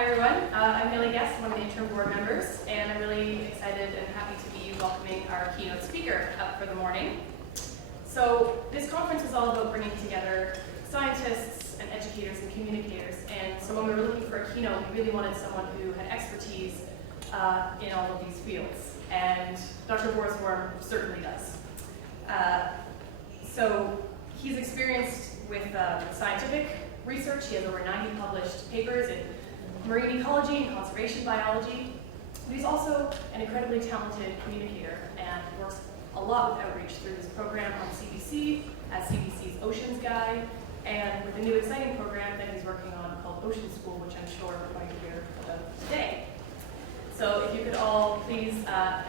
Hi everyone, I'm Haley Guest, one of the interim board members, and I'm really excited and happy to be welcoming our keynote speaker up for the morning. So this conference is all about bringing together scientists and educators and communicators, and so when we were looking for a keynote, we really wanted someone who had expertise in all of these fields, and Dr. Boris Worm certainly does. So he's experienced with scientific research. He has over 90 published papers in marine ecology and conservation biology. But he's also an incredibly talented communicator and works a lot with outreach through his program on CBC, as CBC's Oceans Guide, and with a new exciting program that he's working on called Ocean School, which I'm sure we're going to hear about today. So if you could all please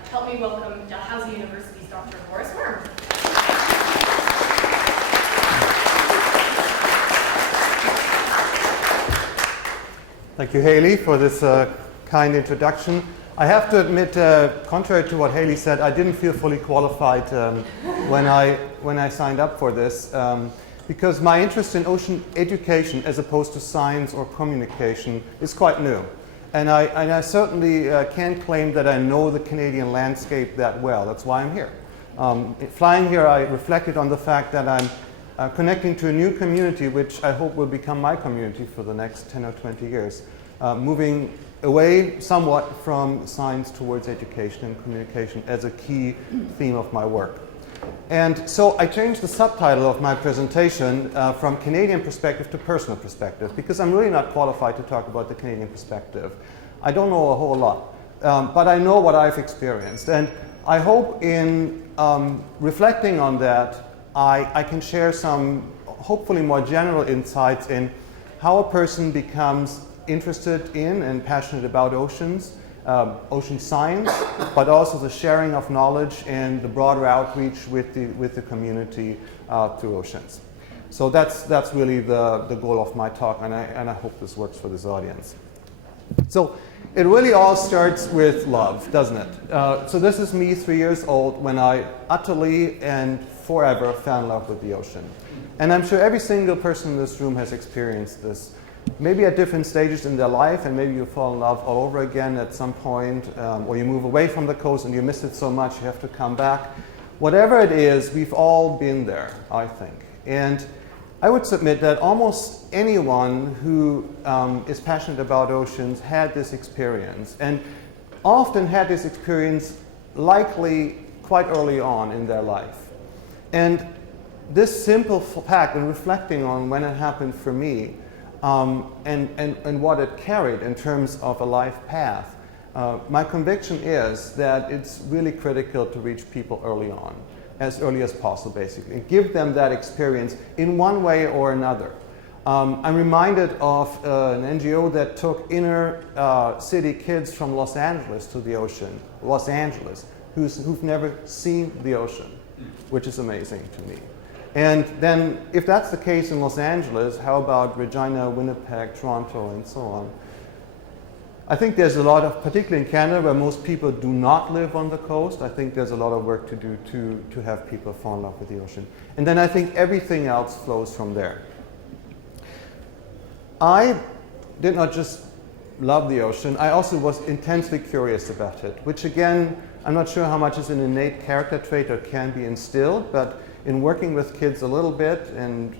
help me welcome Dalhousie University's Dr. Boris Worm. Thank you, Haley, for this kind introduction. I have to admit, contrary to what Haley said, I didn't feel fully qualified when I signed up for this, because my interest in ocean education as opposed to science or communication is quite new. And I certainly can't claim that I know the Canadian landscape that well. That's why I'm here. Flying here, I reflected on the fact that I'm connecting to a new community, which I hope will become my community for the next 10 or 20 years, moving away somewhat from science towards education and communication as a key theme of my work. And so I changed the subtitle of my presentation from Canadian perspective to personal perspective, because I'm really not qualified to talk about the Canadian perspective. I don't know a whole lot, but I know what I've experienced. And I hope in reflecting on that, I can share some hopefully more general insights in how a person becomes interested in and passionate about oceans, ocean science, but also the sharing of knowledge and the broader outreach with the community through oceans. So that's really the goal of my talk, and I hope this works for this audience. So it really all starts with love, doesn't it? So this is me 3 years old when I utterly and forever fell in love with the ocean. And I'm sure every single person in this room has experienced this, maybe at different stages in their life, and maybe you fall in love all over again at some point, or you move away from the coast and you miss it so much you have to come back. Whatever it is, we've all been there, I think. And I would submit that almost anyone who is passionate about oceans had this experience, and often had this experience likely quite early on in their life. And this simple fact, and reflecting on when it happened for me, and what it carried in terms of a life path, my conviction is that it's really critical to reach people early on, as early as possible, basically, and give them that experience in one way or another. I'm reminded of an NGO that took inner city kids from Los Angeles to the ocean, Los Angeles, who've never seen the ocean, which is amazing to me. And then, if that's the case in Los Angeles, how about Regina, Winnipeg, Toronto, and so on? I think there's a lot of, particularly in Canada, where most people do not live on the coast, I think there's a lot of work to do to have people fall in love with the ocean. And then I think everything else flows from there. I did not just love the ocean, I also was intensely curious about it, which again, I'm not sure how much is an innate character trait or can be instilled, but in working with kids a little bit and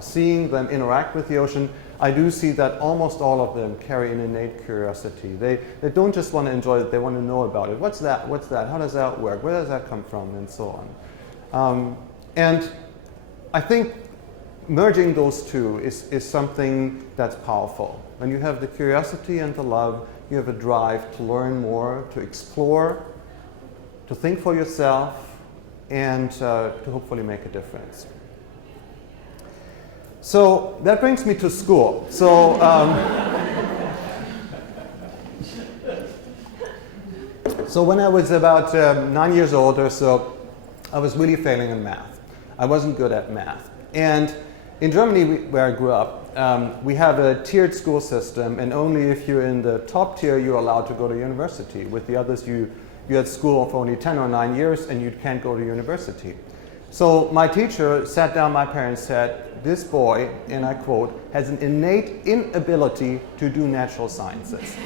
seeing them interact with the ocean, I do see that almost all of them carry an innate curiosity. They don't just want to enjoy it, they want to know about it. What's that? What's that? How does that work? Where does that come from? And so on. And I think merging those two is something that's powerful. When you have the curiosity and the love, you have a drive to learn more, to explore, to think for yourself, and to hopefully make a difference. So that brings me to school. So when I was about 9 years old or so, I was really failing in math. I wasn't good at math. And in Germany, where I grew up, we have a tiered school system, and only if you're in the top tier, you're allowed to go to university. With the others, you had school for only 10 or 9 years, and you can't go to university. So my teacher sat down my parents, said, this boy, and I quote, has an innate inability to do natural sciences.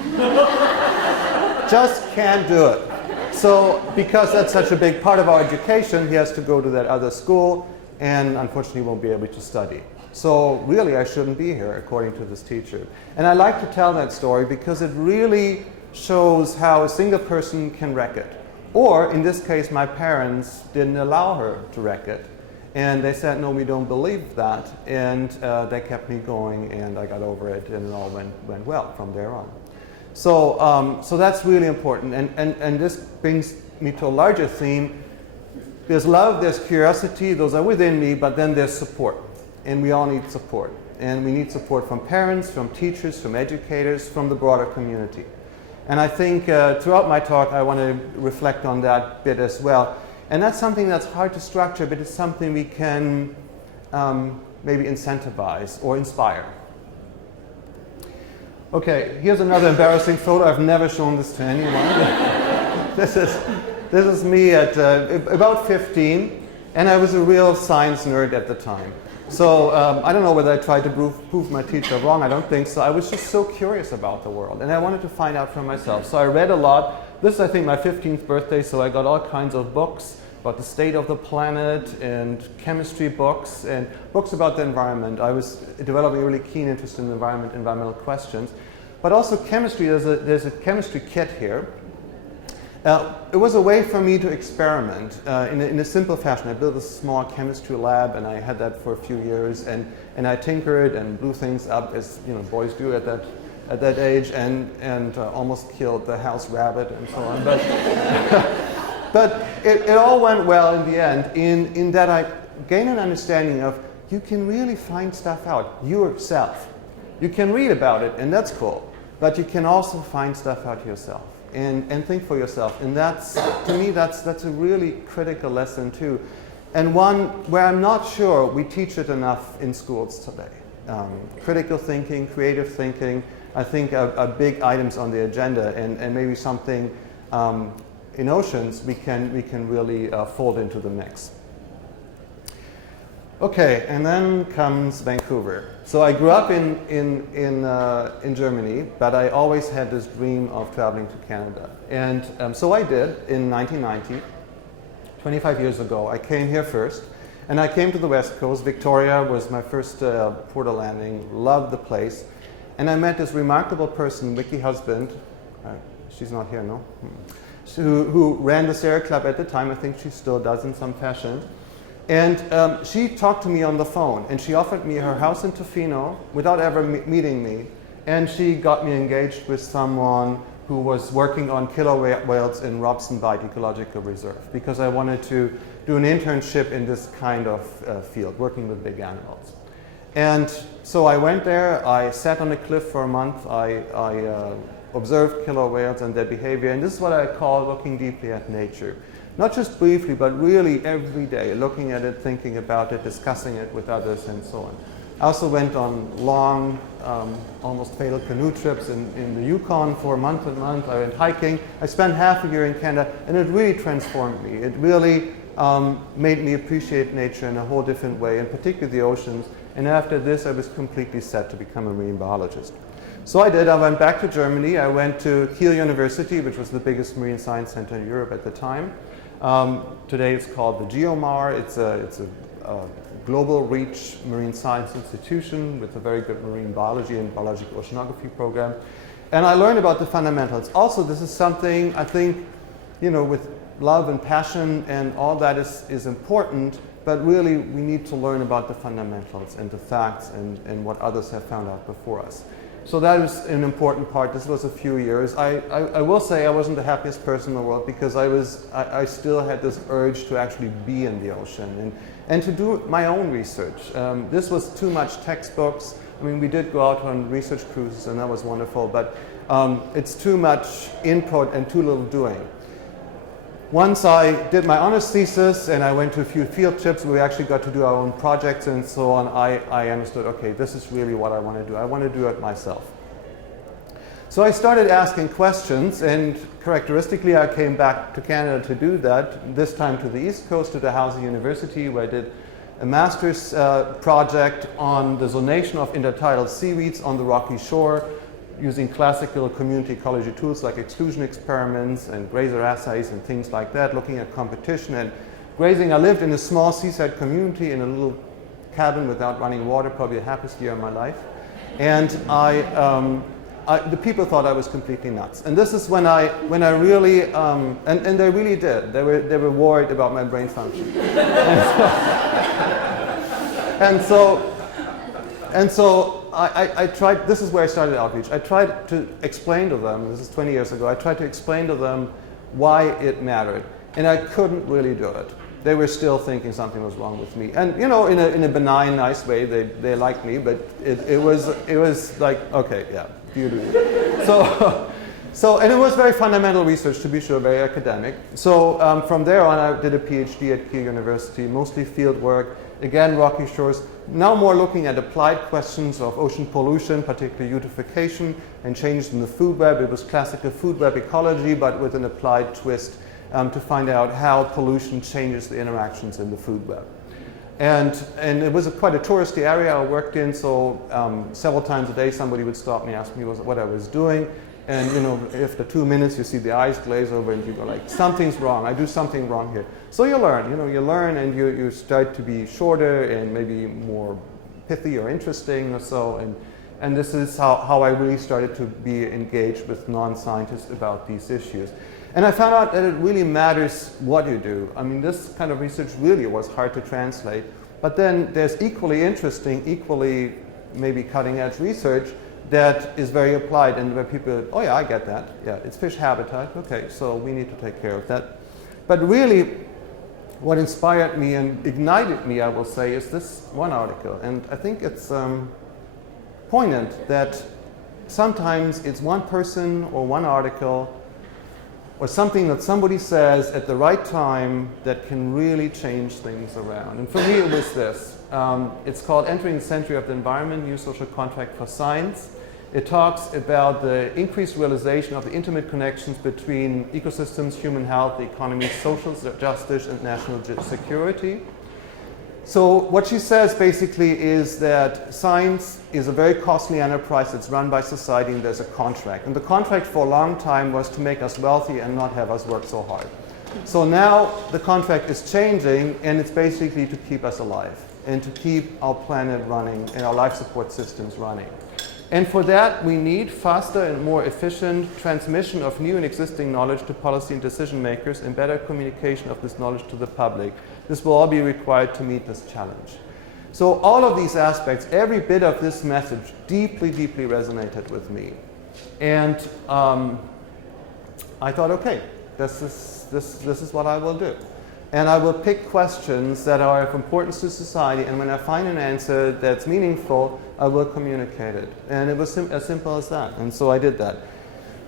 Just can't do it. So because that's such a big part of our education, he has to go to that other school and unfortunately won't be able to study. So really I shouldn't be here, according to this teacher. And I like to tell that story because it really shows how a single person can wreck it. Or in this case, my parents didn't allow her to wreck it. And they said, no, we don't believe that. And they kept me going, and I got over it, and it all went well from there on. So, so that's really important. And this brings me to a larger theme. There's love, there's curiosity, those are within me, but then there's support. And we all need support. And we need support from parents, from teachers, from educators, from the broader community. And I think throughout my talk, I want to reflect on that bit as well. And that's something that's hard to structure, but it's something we can maybe incentivize or inspire. Okay, here's another embarrassing photo. I've never shown this to anyone. This is me at about 15, and I was a real science nerd at the time. So I don't know whether I tried to prove my teacher wrong. I don't think so. I was just so curious about the world, and I wanted to find out for myself. So I read a lot. This is, I think, my 15th birthday, so I got all kinds of books about the state of the planet and chemistry books and books about the environment. I was developing a really keen interest in the environment, environmental questions. But also chemistry, there's a chemistry kit here. It was a way for me to experiment in a simple fashion. I built a small chemistry lab, and I had that for a few years, and I tinkered and blew things up, as boys do at that age, and almost killed the house rabbit and so on. But it all went well in the end, in that I gained an understanding of you can really find stuff out yourself. You can read about it, and that's cool, but you can also find stuff out yourself. And think for yourself. And that's, to me, that's a really critical lesson too. And one where I'm not sure we teach it enough in schools today. Critical thinking, creative thinking, I think are big items on the agenda, and maybe something in oceans we can really fold into the mix. Okay, and then comes Vancouver. So I grew up in Germany, but I always had this dream of traveling to Canada. And so I did in 1990, 25 years ago. I came here first, and I came to the West Coast. Victoria was my first port of landing, loved the place. And I met this remarkable person, Vicky Husband, she's not here, no? Who ran the Sierra Club at the time. I think she still does in some fashion. And she talked to me on the phone, and she offered me her house in Tofino without ever meeting me. And she got me engaged with someone who was working on killer whales in Robson Bight Ecological Reserve, because I wanted to do an internship in this kind of field, working with big animals. And so I went there, I sat on a cliff for a month, I observed killer whales and their behavior, and this is what I call looking deeply at nature. Not just briefly, but really every day, looking at it, thinking about it, discussing it with others, and so on. I also went on long, almost fatal canoe trips in the Yukon for a month and month. I went hiking. I spent half a year in Canada, and it really transformed me. It really made me appreciate nature in a whole different way, and particularly the oceans. And after this, I was completely set to become a marine biologist. So I did. I went back to Germany. I went to Kiel University, which was the biggest marine science center in Europe at the time. Today it's called the GeoMar. It's a global reach marine science institution with a very good marine biology and biological oceanography program. And I learned about the fundamentals. Also, this is something I think, with love and passion and all that is important, but really we need to learn about the fundamentals and the facts and what others have found out before us. So that was an important part. This was a few years. I will say I wasn't the happiest person in the world, because I still had this urge to actually be in the ocean and to do my own research. This was too much textbooks. I mean, we did go out on research cruises, and that was wonderful, but it's too much input and too little doing. Once I did my honors thesis and I went to a few field trips, we actually got to do our own projects and so on. I understood, okay, this is really what I want to do. I want to do it myself. So I started asking questions, and characteristically I came back to Canada to do that, this time to the East Coast, to Dalhousie University, where I did a master's project on the zonation of intertidal seaweeds on the rocky shore using classical community ecology tools like exclusion experiments and grazer assays and things like that, looking at competition and grazing. I lived in a small seaside community in a little cabin without running water, probably the happiest year of my life. And the people thought I was completely nuts. And this is when I really, and they really did. They were worried about my brain function. And so I tried, this is where I started outreach. I tried to explain to them, this is 20 years ago, I tried to explain to them why it mattered. And I couldn't really do it. They were still thinking something was wrong with me. And you know, in a benign, nice way, they liked me, but it was like, okay, yeah, you do. And it was very fundamental research, to be sure, very academic. So from there on, I did a PhD at Keele University, mostly field work. Again, rocky shores, now more looking at applied questions of ocean pollution, particularly eutrophication and changes in the food web. It was classical food web ecology, but with an applied twist to find out how pollution changes the interactions in the food web. And it was quite a touristy area I worked in, so several times a day somebody would stop me, ask me what I was doing. And you know, after 2 minutes, you see the eyes glaze over, and you go like, "Something's wrong. I do something wrong here." So you learn. You know, you learn, and you start to be shorter and maybe more pithy or interesting or so. And this is how I really started to be engaged with non-scientists about these issues. And I found out that it really matters what you do. I mean, this kind of research really was hard to translate. But then there's equally interesting, equally maybe cutting-edge research that is very applied, and where people, oh yeah, I get that. Yeah, it's fish habitat. Okay, so we need to take care of that. But really, what inspired me and ignited me, I will say, is this one article. And I think it's poignant that sometimes it's one person or one article or something that somebody says at the right time that can really change things around. And for me, it was this. It's called Entering the Century of the Environment, New Social Contract for Science. It talks about the increased realization of the intimate connections between ecosystems, human health, the economy, social justice, and national security. So what she says basically is that science is a very costly enterprise that's run by society, and there's a contract. And the contract for a long time was to make us wealthy and not have us work so hard. So now the contract is changing, and it's basically to keep us alive and to keep our planet running and our life support systems running. And for that, we need faster and more efficient transmission of new and existing knowledge to policy and decision makers, and better communication of this knowledge to the public. This will all be required to meet this challenge. So all of these aspects, every bit of this message deeply, deeply resonated with me. And I thought, okay, this is what I will do. And I will pick questions that are of importance to society, and when I find an answer that's meaningful, I will communicate it. And it was as simple as that, and so I did that.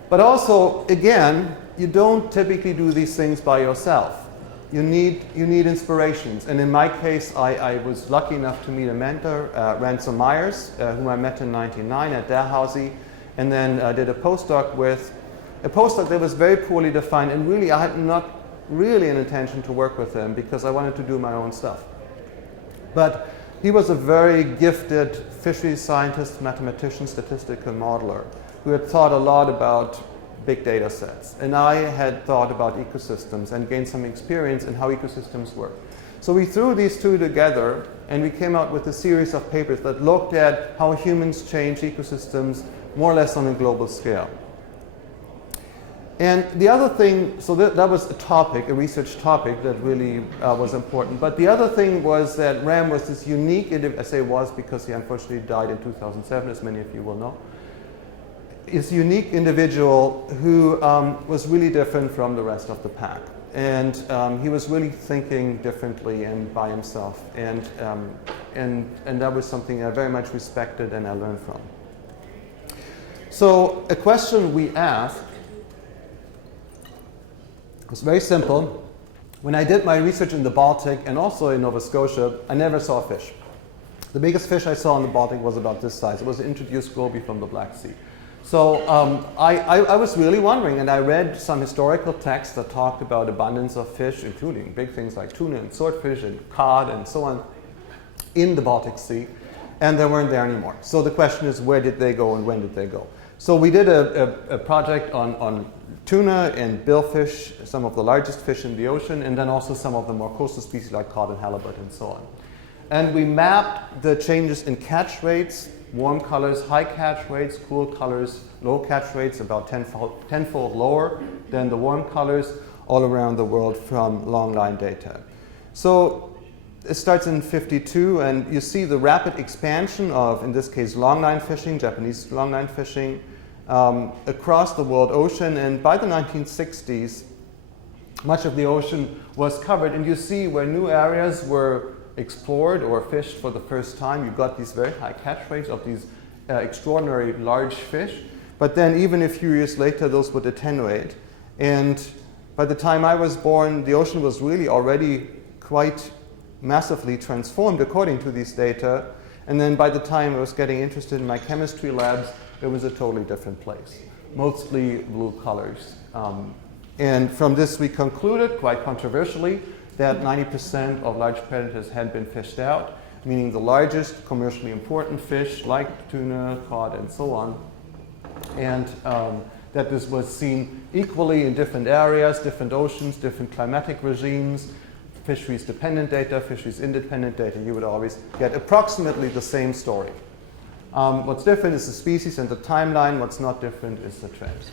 But also, again, you don't typically do these things by yourself. You need inspirations, and in my case, I was lucky enough to meet a mentor, Ransom Myers, whom I met in '99 at Dalhousie, and then I did a postdoc with, a postdoc that was very poorly defined, and really I had not really an intention to work with him because I wanted to do my own stuff. But he was a very gifted fisheries scientist, mathematician, statistical modeler who had thought a lot about big data sets. And I had thought about ecosystems and gained some experience in how ecosystems work. So we threw these two together, and we came out with a series of papers that looked at how humans change ecosystems more or less on a global scale. And the other thing, so that was a topic, a research topic that really was important. But the other thing was that Ram was this unique, I say was because he unfortunately died in 2007, as many of you will know. Is a unique individual who was really different from the rest of the pack. And he was really thinking differently and by himself. And that was something I very much respected and I learned from. So a question we asked, it's very simple. When I did my research in the Baltic and also in Nova Scotia, I never saw a fish. The biggest fish I saw in the Baltic was about this size. It was an introduced goby from the Black Sea. So I was really wondering, and I read some historical texts that talked about abundance of fish, including big things like tuna and swordfish and cod and so on. in the Baltic Sea, and they weren't there anymore. So the question is, where did they go and when did they go? So we did a project on tuna and billfish, some of the largest fish in the ocean, and then also some of the more coastal species like cod and halibut and so on. And we mapped the changes in catch rates, warm colors, high catch rates, cool colors, low catch rates, about tenfold lower than the warm colors, all around the world from long-line data. So it starts in 52, and you see the rapid expansion of, in this case, long-line fishing, Japanese long-line fishing, across the world ocean. And by the 1960s, much of the ocean was covered, and you see where new areas were explored or fished for the first time. You got these very high catch rates of these extraordinary large fish. But then even a few years later, those would attenuate. And by the time I was born, the ocean was really already quite massively transformed according to these data. And then by the time I was getting interested in my chemistry labs, it was a totally different place, mostly blue colors. And from this we concluded, quite controversially, that 90% of large predators had been fished out, meaning the largest commercially important fish like tuna, cod, and so on. And that this was seen equally in different areas, different oceans, different climatic regimes, fisheries-dependent data, fisheries-independent data. You would always get approximately the same story. What's different is the species and the timeline. What's not different is the trends.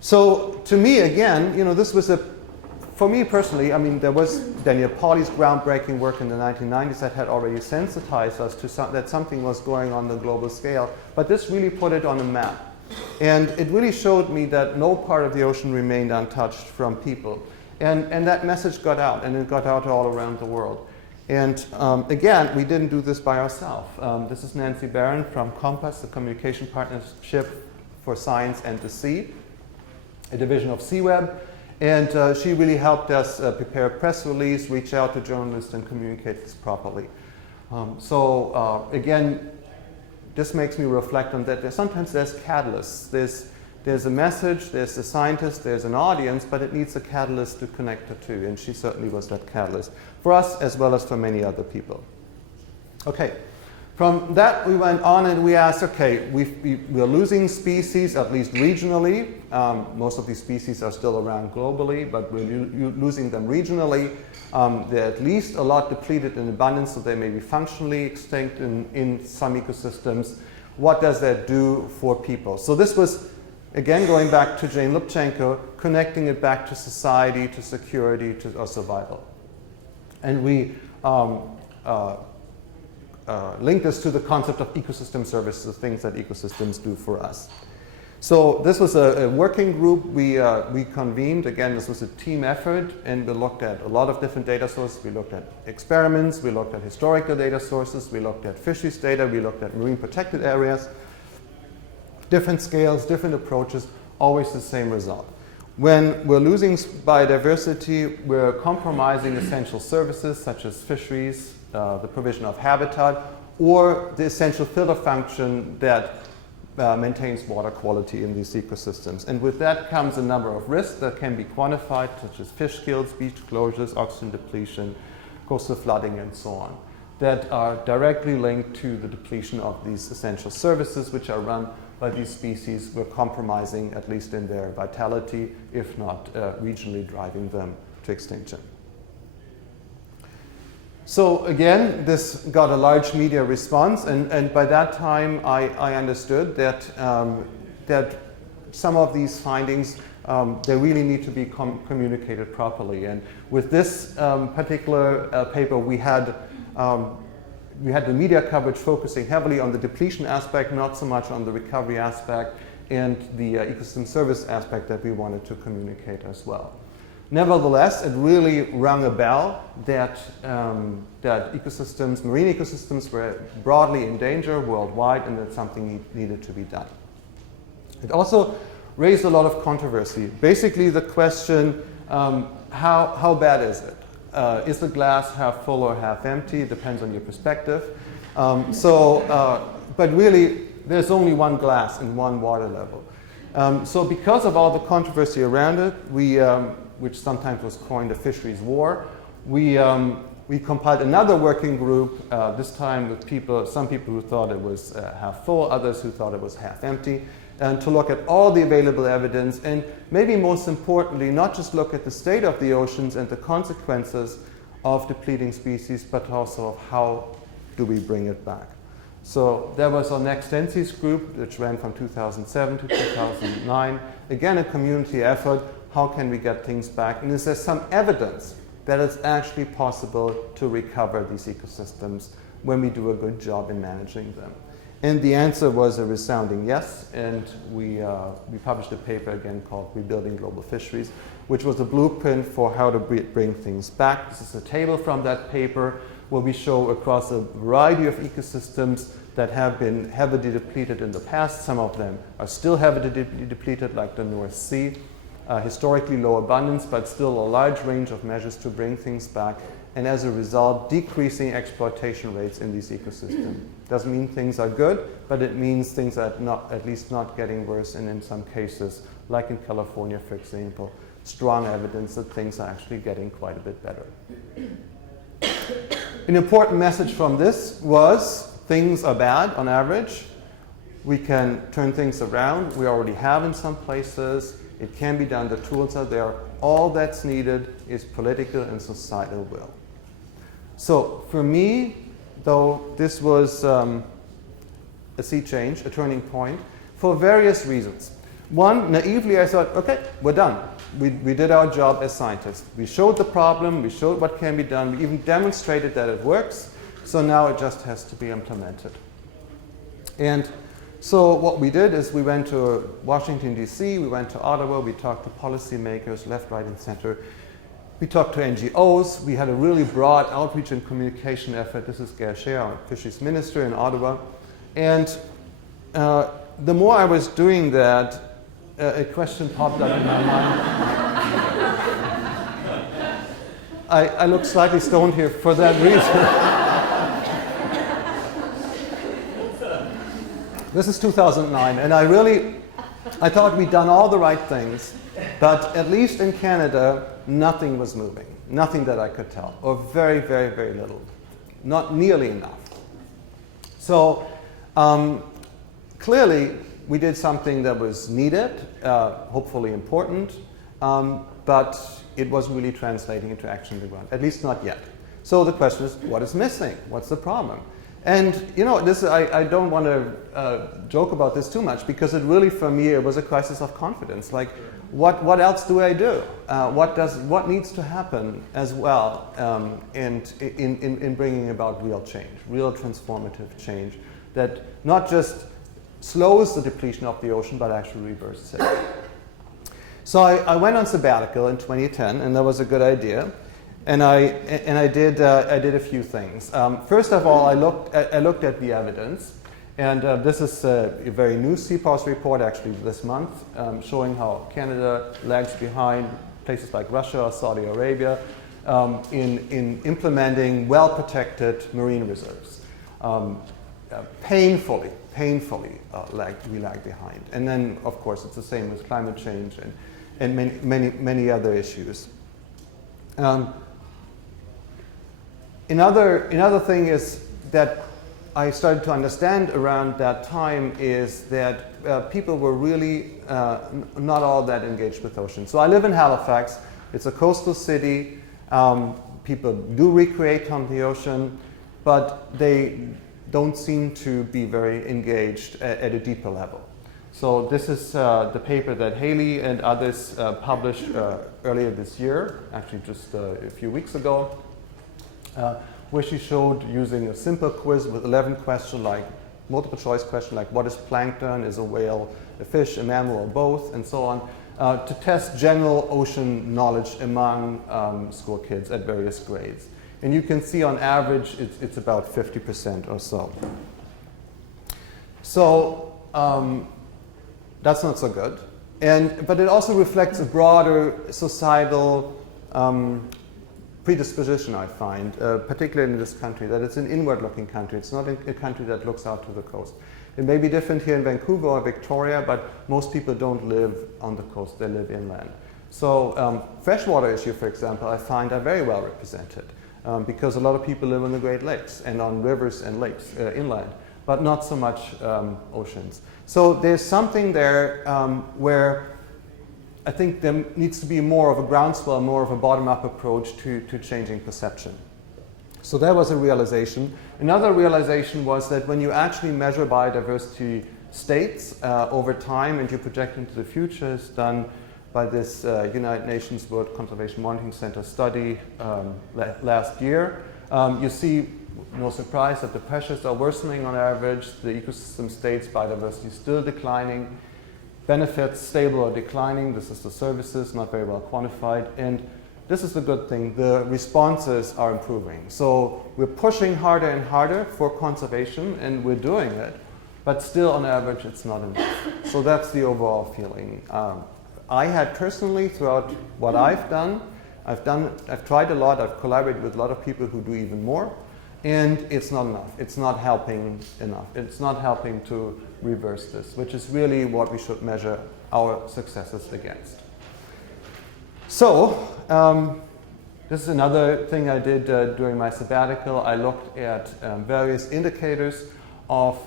So to me, again, this was for me personally, there was Daniel Pauly's groundbreaking work in the 1990s that had already sensitized us to that something was going on the global scale. But this really put it on a map. And it really showed me that no part of the ocean remained untouched from people. And that message got out, and it got out all around the world. And again, we didn't do this by ourselves. This is Nancy Barron from COMPASS, the Communication Partnership for Science and the Sea, a division of CWeb. And she really helped us prepare a press release, reach out to journalists, and communicate this properly. Again, this makes me reflect on that. Sometimes there's catalysts. There's a message, there's a scientist, there's an audience, but it needs a catalyst to connect the two, and she certainly was that catalyst for us as well as for many other people. Okay, from that we went on and we asked, okay, we're losing species, at least regionally. Most of these species are still around globally, but we're losing them regionally. They're at least a lot depleted in abundance, so they may be functionally extinct in some ecosystems. What does that do for people? So this was, again, going back to Jane Lubchenco, connecting it back to society, to security, to survival. And we linked this to the concept of ecosystem services, the things that ecosystems do for us. So this was a working group we convened. Again, this was a team effort, and we looked at a lot of different data sources. We looked at experiments, we looked at historical data sources, we looked at fisheries data, we looked at marine protected areas. Different scales, different approaches, always the same result. When we're losing biodiversity, we're compromising essential services such as fisheries, the provision of habitat, or the essential filter function that maintains water quality in these ecosystems. And with that comes a number of risks that can be quantified, such as fish kills, beach closures, oxygen depletion, coastal flooding, and so on, that are directly linked to the depletion of these essential services, which are run by these species. We're compromising, at least in their vitality, if not regionally driving them to extinction. So again, this got a large media response, and by that time I understood that, that some of these findings, they really need to be communicated properly. And with this particular paper, we had the media coverage focusing heavily on the depletion aspect, not so much on the recovery aspect and the ecosystem service aspect that we wanted to communicate as well. Nevertheless, it really rung a bell that, that ecosystems, marine ecosystems were broadly in danger worldwide, and that something needed to be done. It also raised a lot of controversy. Basically the question, how bad is it? Is the glass half full or half empty? It depends on your perspective. But really, there's only one glass and one water level. So because of all the controversy around it, we, which sometimes was coined a fisheries war, we we compiled another working group, this time with some people who thought it was half full, others who thought it was half empty, and to look at all the available evidence, and maybe most importantly, not just look at the state of the oceans and the consequences of depleting species, but also of how do we bring it back. So there was our Next Tenses group, which ran from 2007 to 2009. Again, a community effort. How can we get things back? And is there some evidence that it's actually possible to recover these ecosystems when we do a good job in managing them? And the answer was a resounding yes. And we published a paper again called Rebuilding Global Fisheries, which was a blueprint for how to bring things back. This is a table from that paper where we show across a variety of ecosystems that have been heavily depleted in the past. Some of them are still heavily depleted, like the North Sea. Historically low abundance, but still a large range of measures to bring things back. And as a result, decreasing exploitation rates in these ecosystems. Doesn't mean things are good, but it means things are at least not getting worse. And in some cases, like in California, for example, strong evidence that things are actually getting quite a bit better. An important message from this was things are bad on average. We can turn things around. We already have in some places. It can be done. The tools are there. All that's needed is political and societal will. So for me, though, this was a sea change, a turning point, for various reasons. One, naively, I thought, okay, we're done. We did our job as scientists. We showed the problem. We showed what can be done. We even demonstrated that it works. So now it just has to be implemented. And so what we did is we went to Washington, D.C., we went to Ottawa, we talked to policymakers, left, right, and center. We talked to NGOs. We had a really broad outreach and communication effort. This is Gershé, our fisheries minister in Ottawa. And the more I was doing that, a question popped up in my mind. I look slightly stoned here for that reason. This is 2009, and I thought we'd done all the right things, but at least in Canada, nothing was moving. Nothing that I could tell, or very, very, very little. Not nearly enough. So clearly, we did something that was needed, hopefully important, but it wasn't really translating into action on the ground, at least not yet. So the question is, what is missing? What's the problem? And this I don't want to joke about this too much, because it really, for me, it was a crisis of confidence. Like, what else do I do? What needs to happen as well, and in bringing about real change, real transformative change that not just slows the depletion of the ocean, but actually reverses it. So I went on sabbatical in 2010, and that was a good idea. And I did a few things. First of all, I looked at the evidence, and this is a very new CPAWS report, actually this month, showing how Canada lags behind places like Russia or Saudi Arabia in implementing well-protected marine reserves. Painfully, we lag behind. And then, of course, it's the same with climate change and many other issues. Another thing is that I started to understand around that time is that people were really not all that engaged with oceans. So I live in Halifax. It's a coastal city. People do recreate on the ocean, but they don't seem to be very engaged at a deeper level. So this is the paper that Haley and others published earlier this year, actually just a few weeks ago. Where she showed, using a simple quiz with 11 questions, like multiple choice question, like what is plankton, is a whale a fish, a mammal, or both, and so on, to test general ocean knowledge among school kids at various grades. And you can see on average it's about 50% or so. So that's not so good. But it also reflects a broader societal predisposition, I find, particularly in this country, that it's an inward-looking country. It's not a country that looks out to the coast. It may be different here in Vancouver or Victoria, but most people don't live on the coast, they live inland. So freshwater issue, for example, I find are very well represented. because a lot of people live on the Great Lakes and on rivers and lakes inland, but not so much oceans. So there's something there where I think there needs to be more of a groundswell, more of a bottom-up approach to changing perception. So that was a realization. Another realization was that when you actually measure biodiversity states over time and you project into the future, it's done by this United Nations World Conservation Monitoring Center study last year. You see, no surprise, that the pressures are worsening on average, the ecosystem states, biodiversity is still declining, benefits stable or declining, this is the services, not very well quantified, and this is the good thing, the responses are improving. So we're pushing harder and harder for conservation, and we're doing it, but still on average it's not enough. So that's the overall feeling. I had personally, throughout what I've tried a lot, I've collaborated with a lot of people who do even more, and it's not enough. It's not helping enough. It's not helping to reverse this, which is really what we should measure our successes against. So, this is another thing I did during my sabbatical. I looked at various indicators of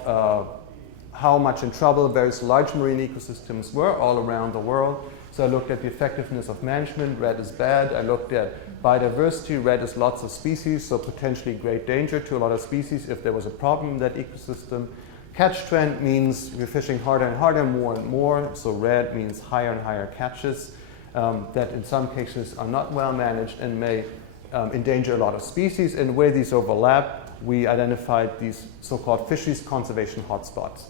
how much in trouble various large marine ecosystems were all around the world. So I looked at the effectiveness of management, red is bad. I looked at biodiversity, red is lots of species, so potentially great danger to a lot of species if there was a problem in that ecosystem. Catch trend means we're fishing harder and harder, more and more, so red means higher and higher catches that in some cases are not well managed and may endanger a lot of species. And where these overlap, we identified these so-called fisheries conservation hotspots.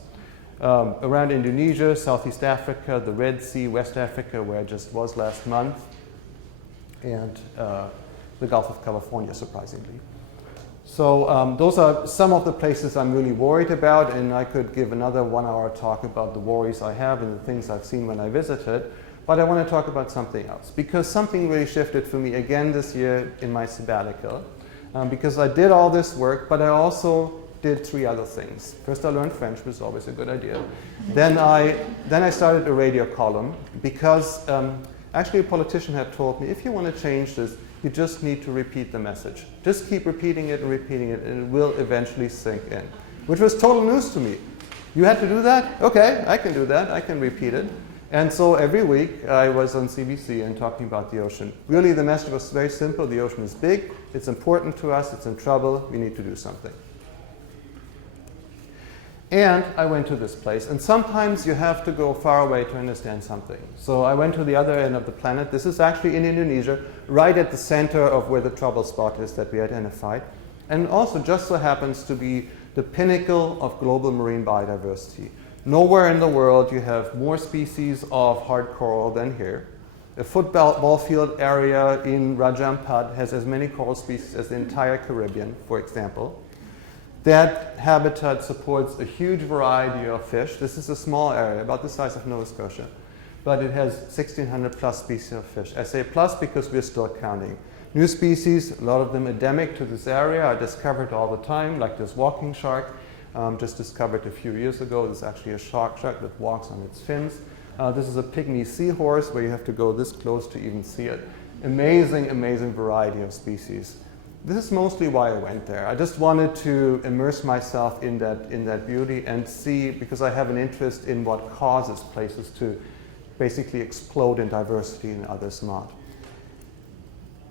Around Indonesia, Southeast Africa, the Red Sea, West Africa, where I just was last month, and the Gulf of California, surprisingly. So those are some of the places I'm really worried about, and I could give another 1-hour talk about the worries I have and the things I've seen when I visited, but I want to talk about something else, because something really shifted for me again this year in my sabbatical, because I did all this work, but I also did 3 other things. First, I learned French, which is always a good idea. Then I started a radio column because actually a politician had told me, if you want to change this, you just need to repeat the message. Just keep repeating it, and it will eventually sink in, which was total news to me. You had to do that? Okay, I can do that. I can repeat it. And so every week I was on CBC and talking about the ocean. Really, the message was very simple. The ocean is big. It's important to us. It's in trouble. We need to do something. And I went to this place, and sometimes you have to go far away to understand something. So I went to the other end of the planet. This is actually in Indonesia, right at the center of where the trouble spot is that we identified. And also just so happens to be the pinnacle of global marine biodiversity. Nowhere in the world you have more species of hard coral than here. A football field area in Raja Ampat has as many coral species as the entire Caribbean, for example. That habitat supports a huge variety of fish. This is a small area, about the size of Nova Scotia, but it has 1,600 plus species of fish. I say plus because we're still counting. New species, a lot of them endemic to this area, are discovered all the time, like this walking shark, just discovered a few years ago. This is actually a shark that walks on its fins. This is a pygmy seahorse, where you have to go this close to even see it. Amazing, amazing variety of species. This is mostly why I went there. I just wanted to immerse myself in that beauty and see, because I have an interest in what causes places to basically explode in diversity and others not.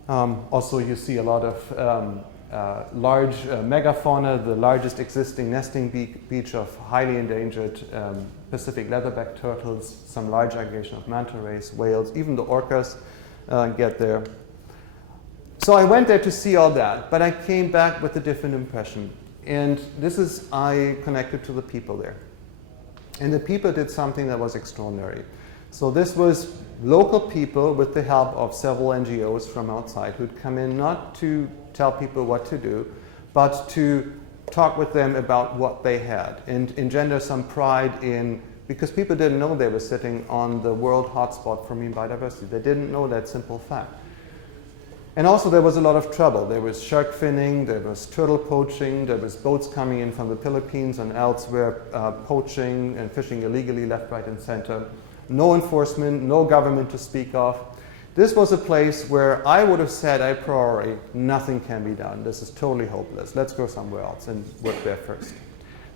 Also, you see a lot of large megafauna, the largest existing nesting beach of highly endangered Pacific leatherback turtles, some large aggregation of manta rays, whales, even the orcas get there. So I went there to see all that, but I came back with a different impression. And I connected to the people there. And the people did something that was extraordinary. So this was local people with the help of several NGOs from outside who'd come in not to tell people what to do, but to talk with them about what they had and engender some pride in, because people didn't know they were sitting on the world hotspot for marine biodiversity. They didn't know that simple fact. And also there was a lot of trouble. There was shark finning, there was turtle poaching, there was boats coming in from the Philippines and elsewhere poaching and fishing illegally left, right, and center. No enforcement, no government to speak of. this was a place where I would have said a priori, nothing can be done. This is totally hopeless. Let's go somewhere else and work there first.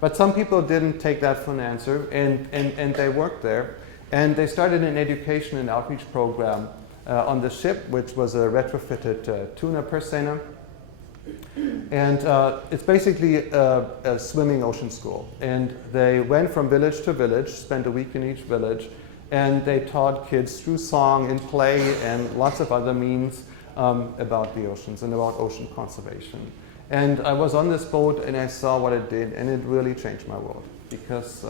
But some people didn't take that for an answer, and they worked there. And they started an education and outreach program on the ship, which was a retrofitted tuna persona. And it's basically a swimming ocean school. And they went from village to village, spent a week in each village, and they taught kids through song and play and lots of other means about the oceans and about ocean conservation. And I was on this boat and I saw what it did, and it really changed my world, because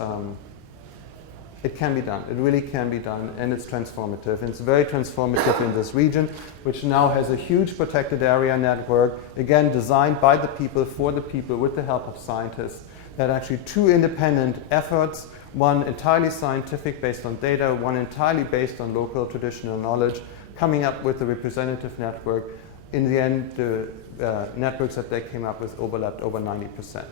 it can be done. It really can be done, and it's transformative. And it's very transformative in this region, which now has a huge protected area network, again designed by the people, for the people, with the help of scientists, that actually two independent efforts, one entirely scientific based on data, one entirely based on local traditional knowledge, coming up with a representative network. In the end, the networks that they came up with overlapped over 90%.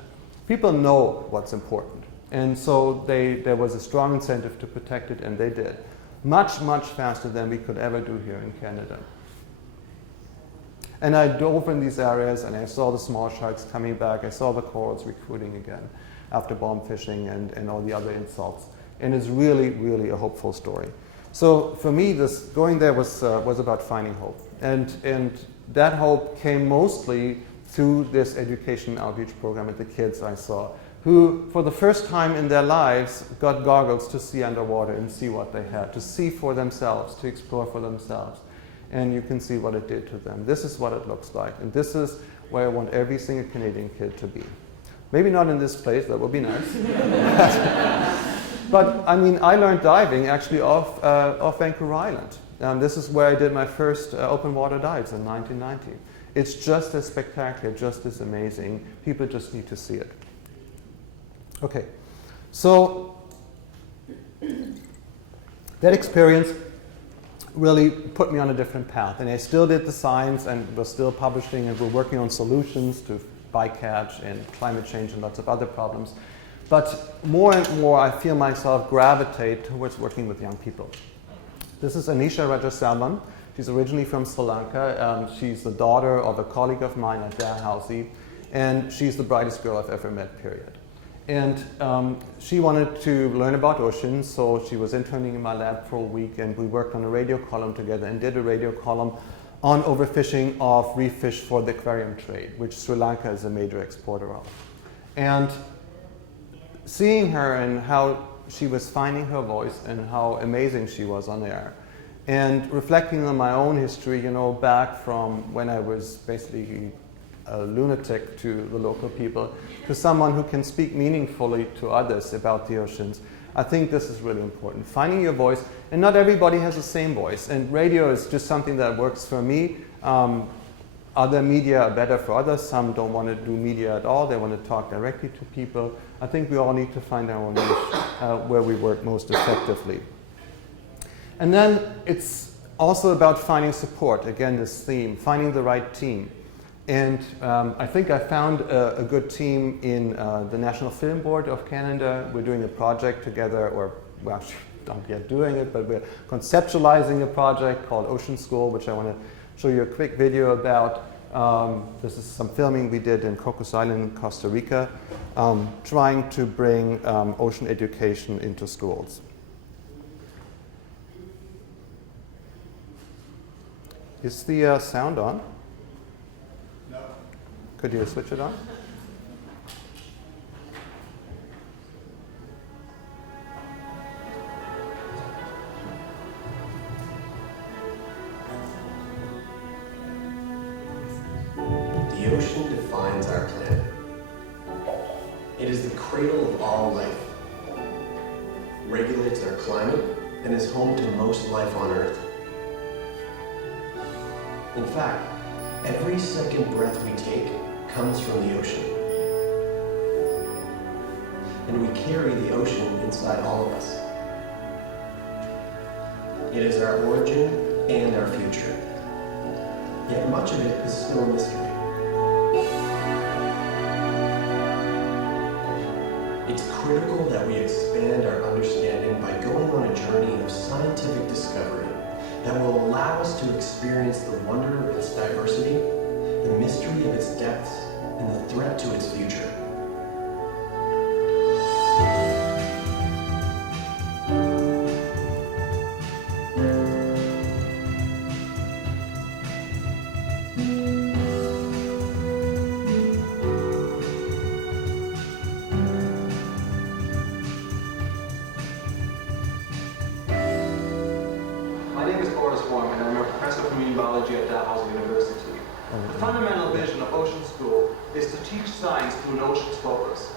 People know what's important. And so there was a strong incentive to protect it, and they did. Much, much faster than we could ever do here in Canada. And I dove in these areas, and I saw the small sharks coming back. I saw the corals recruiting again after bomb fishing and all the other insults. And it's really, really a hopeful story. So for me, this going there was about finding hope. And that hope came mostly through this education outreach program with the kids I saw, who for the first time in their lives got goggles to see underwater and see what they had, to see for themselves, to explore for themselves. And you can see what it did to them. This is what it looks like. And this is where I want every single Canadian kid to be. Maybe not in this place, that would be nice. But I mean, I learned diving actually off Vancouver Island. This is where I did my first open water dives in 1990. It's just as spectacular, just as amazing. People just need to see it. Okay, so that experience really put me on a different path, and I still did the science and was still publishing, and we're working on solutions to bycatch and climate change and lots of other problems. But more and more I feel myself gravitate towards working with young people. This is Anisha Rajaselvan. She's originally from Sri Lanka. She's the daughter of a colleague of mine at Dalhousie, and she's the brightest girl I've ever met, period. And she wanted to learn about oceans, so she was interning in my lab for a week, and we worked on a radio column together and did a radio column on overfishing of reef fish for the aquarium trade, which Sri Lanka is a major exporter of. And seeing her and how she was finding her voice and how amazing she was on air, and reflecting on my own history, you know, back from when I was basically a lunatic to the local people, to someone who can speak meaningfully to others about the oceans. I think this is really important. Finding your voice, and not everybody has the same voice, and radio is just something that works for me. Other media are better for others. Some don't want to do media at all. They want to talk directly to people. I think we all need to find our own niche where we work most effectively. And then it's also about finding support. Again, this theme, finding the right team. And I think I found a good team in the National Film Board of Canada. We're doing a project together, or we're actually not yet doing it, but we're conceptualizing a project called Ocean School, which I want to show you a quick video about. This is some filming we did in Cocos Island, Costa Rica, trying to bring ocean education into schools. Is the sound on? No. Could you switch it on? The ocean defines our planet. It is the cradle of all life, regulates our climate, and is home to most life on Earth. In fact, every second breath we take comes from the ocean. And we carry the ocean inside all of us. It is our origin and our future. Yet much of it is still a mystery. It's critical that we expand our understanding by going on a journey of scientific discovery that will allow us to experience the wonder of its diversity, the mystery of its depths, and the threat to its future. My name is Boris Worm, and I'm a professor of marine biology at University. The fundamental vision of Ocean School is to teach science through an ocean's focus.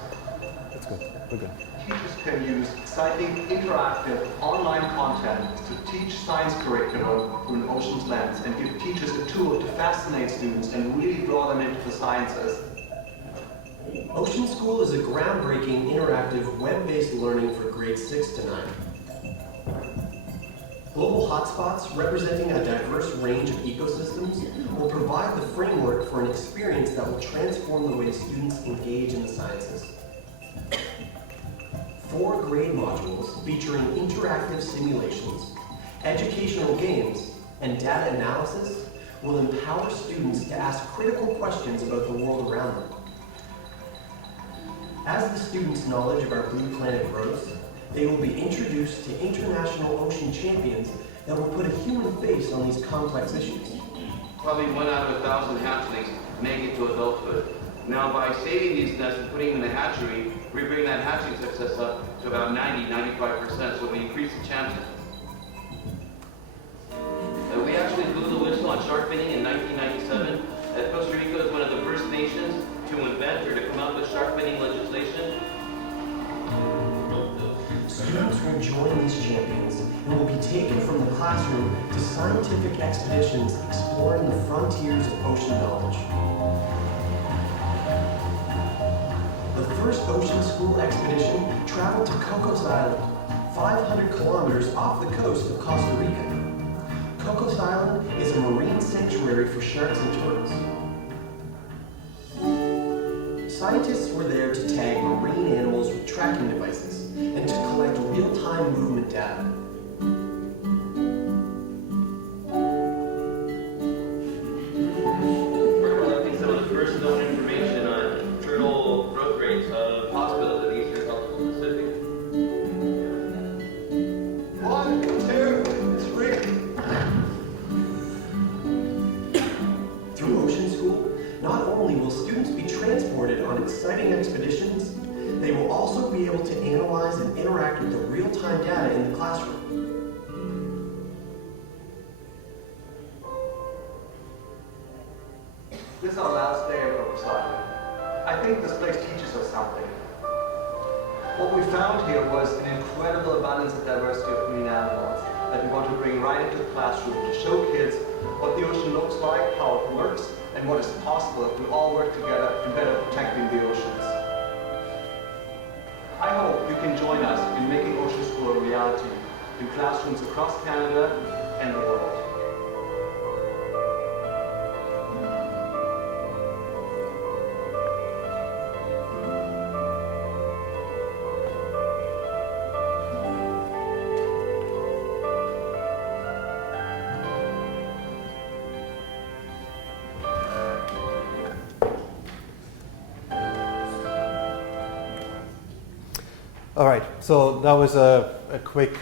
That's good. We're good. Teachers can use exciting, interactive, online content to teach science curriculum through an ocean's lens and give teachers a tool to fascinate students and really draw them into the sciences. Ocean School is a groundbreaking, interactive, web-based learning for grades 6 to 9. Global hotspots representing a diverse range of ecosystems will provide the framework for an experience that will transform the way students engage in the sciences. 4 grade modules featuring interactive simulations, educational games, and data analysis will empower students to ask critical questions about the world around them. As the students' knowledge of our blue planet grows, they will be introduced to international ocean champions that will put a human face on these complex issues. Probably 1 out of 1,000 hatchlings make it to adulthood. Now, by saving these nests and putting them in the hatchery, we bring that hatching success up to about 90–95%, so we increase the chances. We actually blew the whistle on shark finning in 1997. Costa Rica is one of the first nations to invent or to come up with shark finning legislation. Students will join these champions and will be taken from the classroom to scientific expeditions exploring the frontiers of ocean knowledge. The first Ocean School expedition traveled to Cocos Island, 500 kilometers off the coast of Costa Rica. Cocos Island is a marine sanctuary for sharks and turtles. Scientists were there to tag marine animals with tracking devices and to collect real-time movement data. We're collecting some of the first known information on turtle growth rates of hospitals in the eastern tropical Pacific. 1, 2, 3. Through Ocean School, not only will students be transported on exciting expeditions, they will also be able to analyze and interact with the real-time data in the classroom. This is our last day of Cocos Island. I think this place teaches us something. What we found here was an incredible abundance of diversity of marine animals that we want to bring right into the classroom to show kids what the ocean looks like, how it works, and what is possible if we all work together in better protecting the oceans. I hope you can join us in making Ocean School a reality in classrooms across Canada and the world. All right, so that was a quick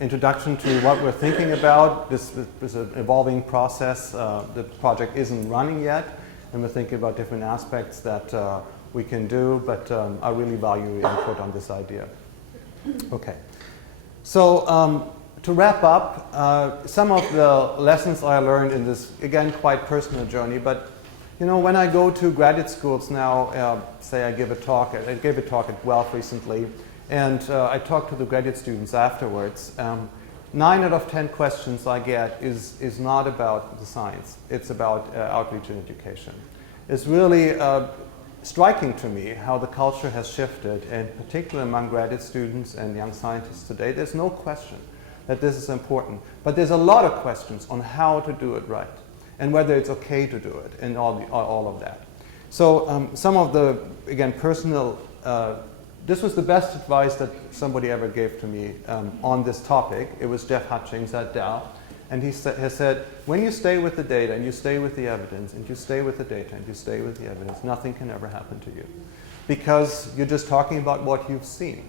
introduction to what we're thinking about. This is an evolving process. The project isn't running yet, and we're thinking about different aspects that we can do, but I really value your input on this idea. Okay, so to wrap up, some of the lessons I learned in this, again, quite personal journey, but you know, when I go to graduate schools now, say I gave a talk at Guelph recently, and I talk to the graduate students afterwards. 9 out of 10 questions I get is not about the science. It's about outreach and education. It's really striking to me how the culture has shifted, and particularly among graduate students and young scientists today. There's no question that this is important, but there's a lot of questions on how to do it right and whether it's okay to do it and all of that. So some of the, again, personal this was the best advice that somebody ever gave to me on this topic. It was Jeff Hutchings at Dow. And he has said, when you stay with the data and you stay with the evidence and you stay with the data and you stay with the evidence, nothing can ever happen to you. Because you're just talking about what you've seen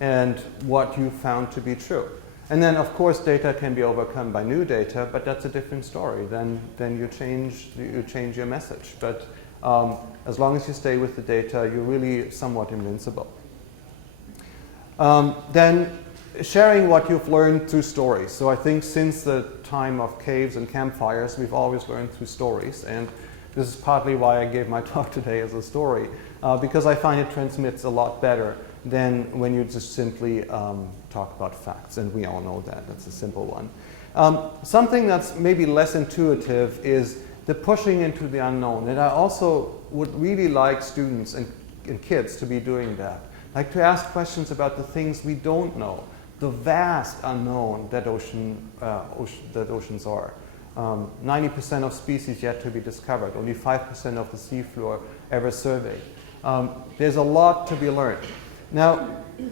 and what you found to be true. And then, of course, data can be overcome by new data, but that's a different story. Then you change your message. But as long as you stay with the data, you're really somewhat invincible. Then sharing what you've learned through stories. So I think since the time of caves and campfires, we've always learned through stories. And this is partly why I gave my talk today as a story, because I find it transmits a lot better than when you just simply talk about facts. And we all know that. That's a simple one. Something that's maybe less intuitive is the pushing into the unknown. And I also would really like students and kids to be doing that. Like to ask questions about the things we don't know, the vast unknown that oceans are. 90% of species yet to be discovered, only 5% of the seafloor ever surveyed. There's a lot to be learned. Now,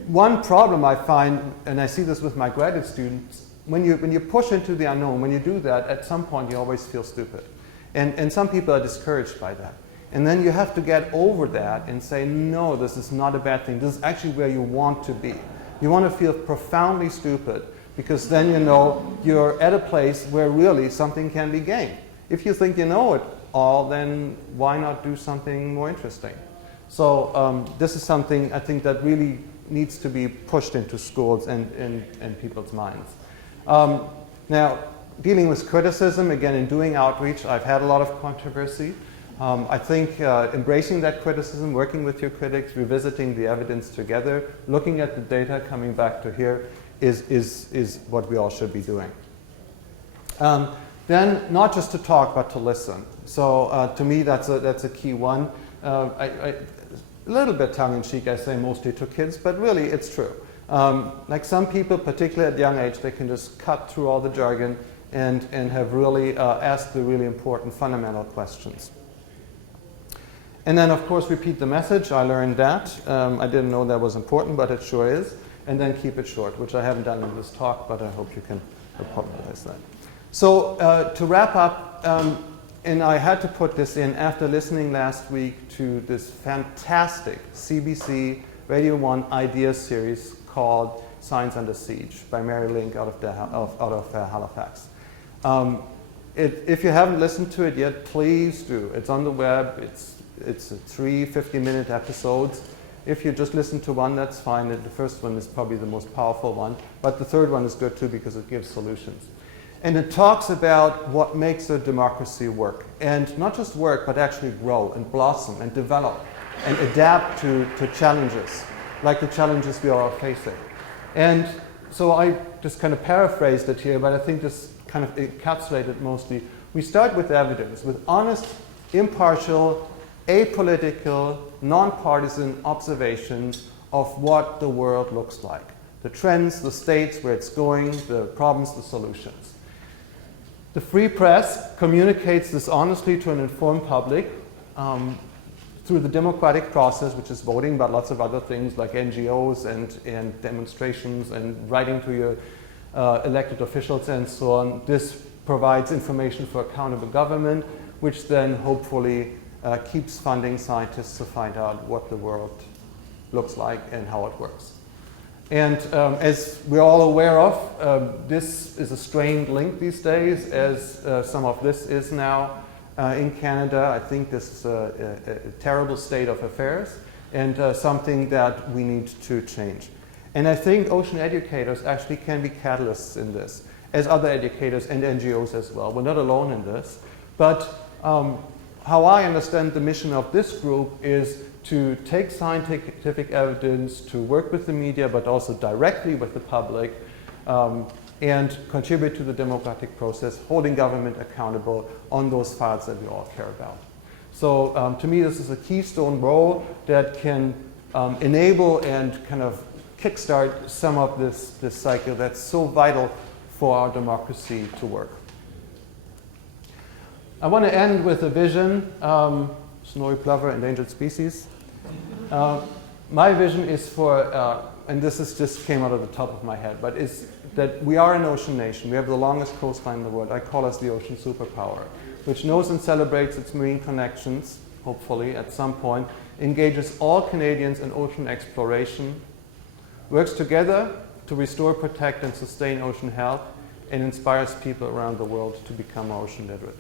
one problem I find, and I see this with my graduate students, when you push into the unknown, when you do that, at some point you always feel stupid. And some people are discouraged by that. And then you have to get over that and say, no, this is not a bad thing. This is actually where you want to be. You want to feel profoundly stupid, because then you know you're at a place where really something can be gained. If you think you know it all, then why not do something more interesting? So this is something I think that really needs to be pushed into schools and people's minds. Now, dealing with criticism, again, in doing outreach, I've had a lot of controversy. I think embracing that criticism, working with your critics, revisiting the evidence together, looking at the data, coming back to here, is what we all should be doing. Then, not just to talk, but to listen. So to me, that's a key one. A little bit tongue-in-cheek, I say mostly to kids, but really it's true. Like some people, particularly at young age, they can just cut through all the jargon and have really asked the really important fundamental questions. And then, of course, repeat the message. I learned that. I didn't know that was important, but it sure is. And then keep it short, which I haven't done in this talk, but I hope you can apologize that. So to wrap up, and I had to put this in after listening last week to this fantastic CBC Radio 1 Ideas series called Science Under Siege by Mary Link out of Halifax. If you haven't listened to it yet, please do. It's on the web. It's 3 50-minute episodes. If you just listen to one, that's fine. The first one is probably the most powerful one. But the third one is good too because it gives solutions. And it talks about what makes a democracy work. And not just work, but actually grow and blossom and develop and adapt to challenges, like the challenges we are all facing. And so I just kind of paraphrased it here, but I think this kind of encapsulated mostly. We start with evidence, with honest, impartial, apolitical, non-partisan observations of what the world looks like. The trends, the states, where it's going, the problems, the solutions. The free press communicates this honestly to an informed public through the democratic process, which is voting, but lots of other things like NGOs and demonstrations and writing to your elected officials and so on. This provides information for accountable government, which then hopefully keeps funding scientists to find out what the world looks like and how it works. And as we're all aware of, this is a strained link these days, as some of this is now in Canada. I think this is a terrible state of affairs and something that we need to change. And I think ocean educators actually can be catalysts in this, as other educators and NGOs as well. We're not alone in this. But how I understand the mission of this group is to take scientific evidence, to work with the media, but also directly with the public, and contribute to the democratic process, holding government accountable on those files that we all care about. So to me, this is a keystone role that can enable and kind of kickstart some of this cycle that's so vital for our democracy to work. I want to end with a vision, snowy plover, endangered species. My vision is for, and this is just came out of the top of my head, but it's that we are an ocean nation. We have the longest coastline in the world. I call us the ocean superpower, which knows and celebrates its marine connections, hopefully at some point, engages all Canadians in ocean exploration, works together to restore, protect, and sustain ocean health, and inspires people around the world to become ocean literate.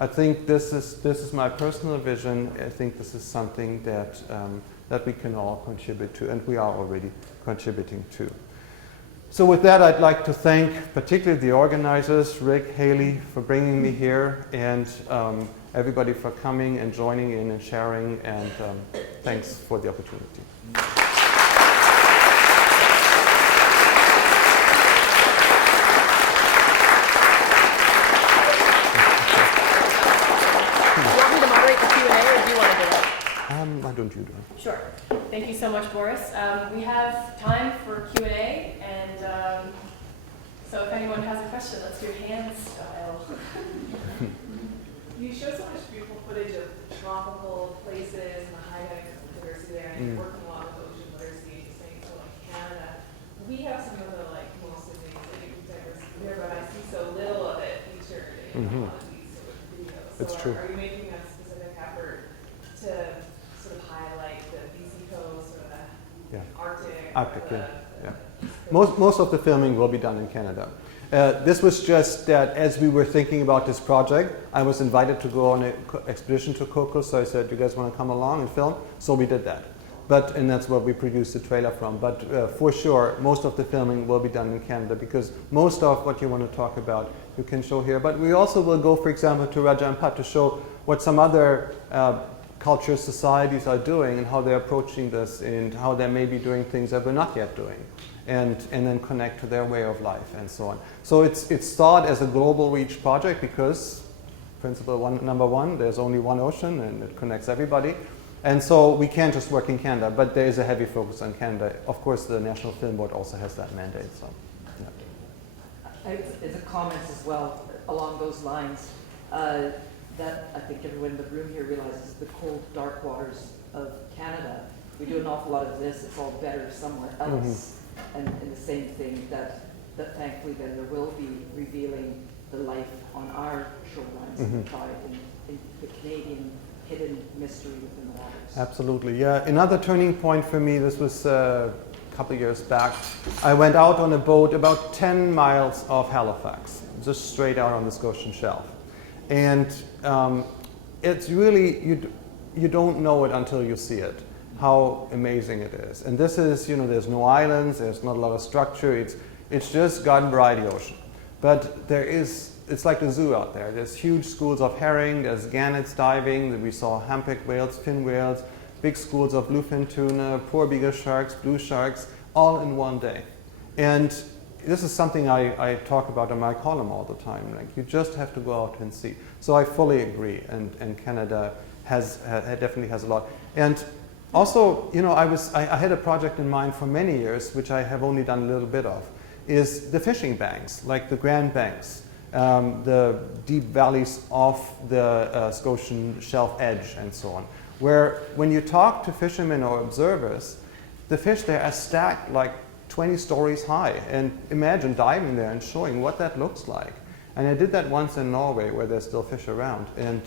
I think this is my personal vision. I think this is something that that we can all contribute to, and we are already contributing to. So with that, I'd like to thank particularly the organizers, Rick, Haley, for bringing me here, and everybody for coming and joining in and sharing, and thanks for the opportunity. Why don't you do it? Sure. Thank you so much, Boris. We have time for Q&A, and so if anyone has a question, let's do hand style. You show so much beautiful footage of tropical places and the high diversity there, and you're working a lot with ocean literacy, just saying so in Canada. We have some of the most amazing diversity there, but I see so little of it featured in a lot of these sort of videos. So It's true. Are you making a specific effort to sort of highlight the BC coast or the Arctic? Arctic, or yeah. Most of the filming will be done in Canada. This was just that as we were thinking about this project, I was invited to go on an expedition to Cocos, so I said, you guys want to come along and film? So we did that. And that's where we produced the trailer from. But for sure, most of the filming will be done in Canada, because most of what you want to talk about, you can show here. But we also will go, for example, to Raja Ampat to show what some other culture societies are doing and how they're approaching this and how they may be doing things that we're not yet doing. And then connect to their way of life and so on. So it's thought as a global reach project because number one, there's only one ocean and it connects everybody. And so we can't just work in Canada, but there is a heavy focus on Canada. Of course, the National Film Board also has that mandate. So, yeah. As a comment as well along those lines, that I think everyone in the room here realizes the cold, dark waters of Canada. We do an awful lot of this. It's all better somewhere else. And the same thing that thankfully then there will be revealing the life on our shorelines and the tide in the Canadian hidden mystery within the waters. Absolutely, yeah. Another turning point for me, this was a couple of years back. I went out on a boat about 10 miles off Halifax, just straight out on the Scotian Shelf. And it's really, you don't know it until you see it, how amazing it is. And this is, there's no islands, there's not a lot of structure, it's just garden variety ocean. But it's like a zoo out there. There's huge schools of herring, there's gannets diving, we saw humpback whales, fin whales, big schools of bluefin tuna, poor beagle sharks, blue sharks, all in one day. And this is something I talk about in my column all the time. Like, you just have to go out and see. So I fully agree, and Canada definitely has a lot. And also, I had a project in mind for many years, which I have only done a little bit of, is the fishing banks, like the Grand Banks, the deep valleys off the Scotian Shelf edge and so on, where when you talk to fishermen or observers, the fish there are stacked like 20 stories high. And imagine diving there and showing what that looks like. And I did that once in Norway, where there's still fish around. And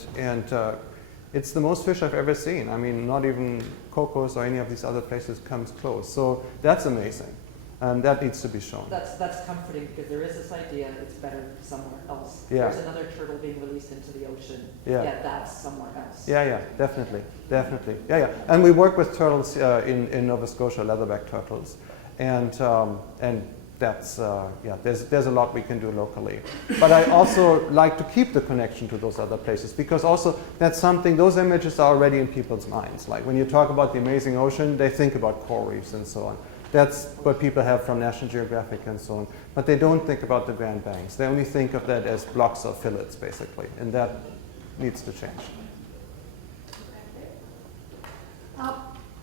it's the most fish I've ever seen. I mean, not even Cocos or any of these other places comes close. So that's amazing. And that needs to be shown. That's comforting, because there is this idea it's better somewhere else. Yeah. There's another turtle being released into the ocean. Yeah. That's somewhere else. Yeah, definitely. Yeah. And we work with turtles in Nova Scotia, leatherback turtles. And that's, there's a lot we can do locally. But I also like to keep the connection to those other places, because also that's something, those images are already in people's minds. Like when you talk about the amazing ocean, they think about coral reefs and so on. That's what people have from National Geographic and so on. But they don't think about the Grand Banks. They only think of that as blocks of fillets, basically. And that needs to change.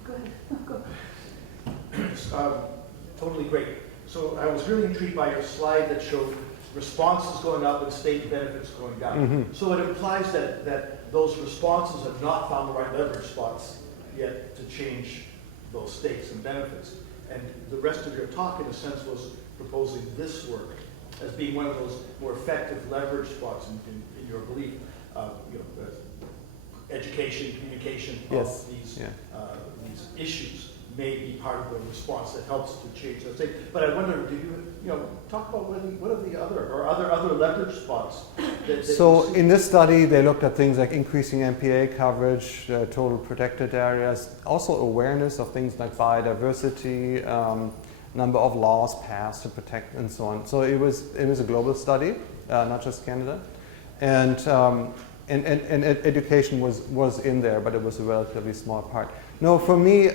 Go ahead. Go. Totally great. So I was really intrigued by your slide that showed responses going up and state benefits going down. So it implies that those responses have not found the right leverage spots yet to change those stakes and benefits. And the rest of your talk, in a sense, was proposing this work as being one of those more effective leverage spots in your belief. Education, communication Yes. of these, Yeah. these issues may be part of the response that helps to change those things. But I wonder, did you talk about what are the other leverage spots? That So you see? in this study, they looked at things like increasing MPA coverage, total protected areas, also awareness of things like biodiversity, number of laws passed to protect, and so on. So it was a global study, not just Canada, and education was in there, but it was a relatively small part. No, for me,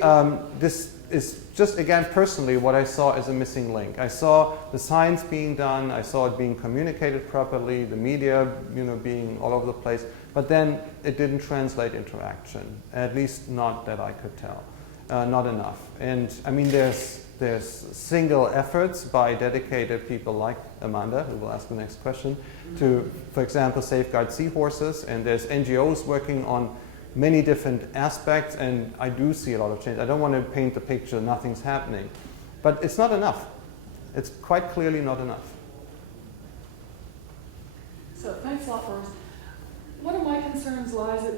this is just, again, personally, what I saw as a missing link. I saw the science being done, I saw it being communicated properly, the media, being all over the place, but then it didn't translate into action, at least not that I could tell, not enough. And I mean, there's single efforts by dedicated people like Amanda, who will ask the next question, to, for example, safeguard seahorses, and there's NGOs working on many different aspects, and I do see a lot of change. I don't want to paint the picture nothing's happening, but it's not enough. It's quite clearly not enough. So thanks a lot, Boris. One of my concerns lies in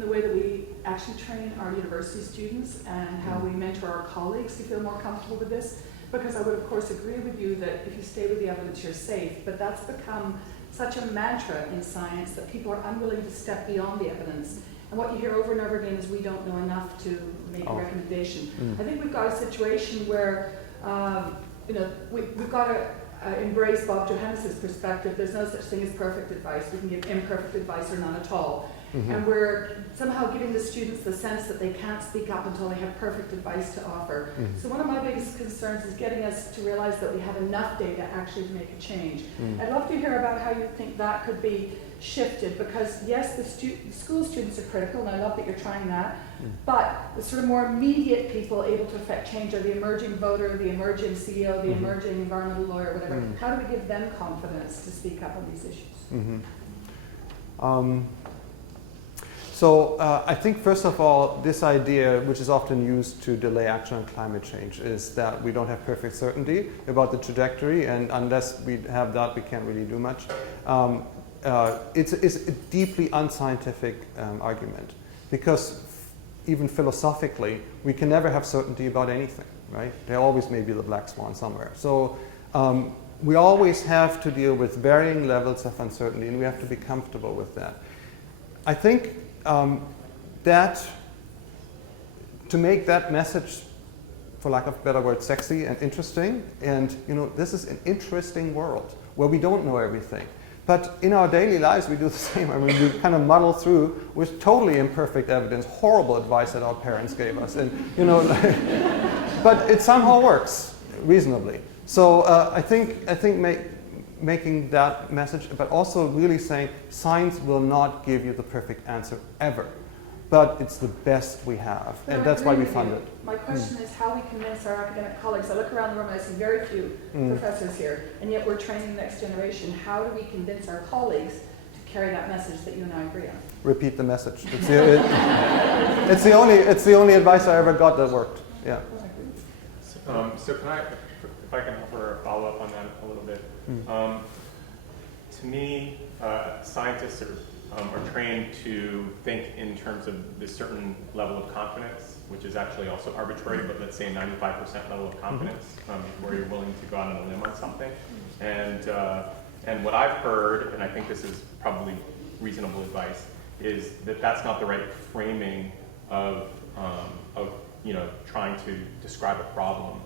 the way that we actually train our university students and how we mentor our colleagues to feel more comfortable with this. Because I would, of course, agree with you that if you stay with the evidence, you're safe. But that's become such a mantra in science that people are unwilling to step beyond the evidence. And what you hear over and over again is we don't know enough to make a recommendation. I think we've got a situation where, we've got to embrace Bob Johannes's perspective. There's no such thing as perfect advice. We can give imperfect advice or none at all. And we're somehow giving the students the sense that they can't speak up until they have perfect advice to offer. So one of my biggest concerns is getting us to realize that we have enough data actually to make a change. I'd love to hear about how you think that could be shifted, because yes, the school students are critical, and I love that you're trying that, but the sort of more immediate people able to affect change are the emerging voter, the emerging CEO, the emerging environmental lawyer, whatever. How do we give them confidence to speak up on these issues? So I think, first of all, this idea, which is often used to delay action on climate change, is that we don't have perfect certainty about the trajectory, and unless we have that, we can't really do much. It's a deeply unscientific argument, because even philosophically, we can never have certainty about anything, right? There always may be the black swan somewhere. So we always have to deal with varying levels of uncertainty, and we have to be comfortable with that. I think that to make that message, for lack of a better word, sexy and interesting, and this is an interesting world where we don't know everything. But in our daily lives, we do the same. I mean, we kind of muddle through with totally imperfect evidence, horrible advice that our parents gave us, and but it somehow works reasonably. So I think making that message, but also really saying science will not give you the perfect answer ever, but it's the best we have, and that's why we fund it. My question is how we convince our academic colleagues. I look around the room and I see very few professors here, and yet we're training the next generation. How do we convince our colleagues to carry that message that you and I agree on? Repeat the message. It's the only advice I ever got that worked. Yeah. So if I can offer a follow-up on that a little bit. To me, scientists are trained to think in terms of this certain level of confidence, which is actually also arbitrary, but let's say a 95% level of confidence before you're willing to go out on a limb on something. And what I've heard, and I think this is probably reasonable advice, is that that's not the right framing of trying to describe a problem.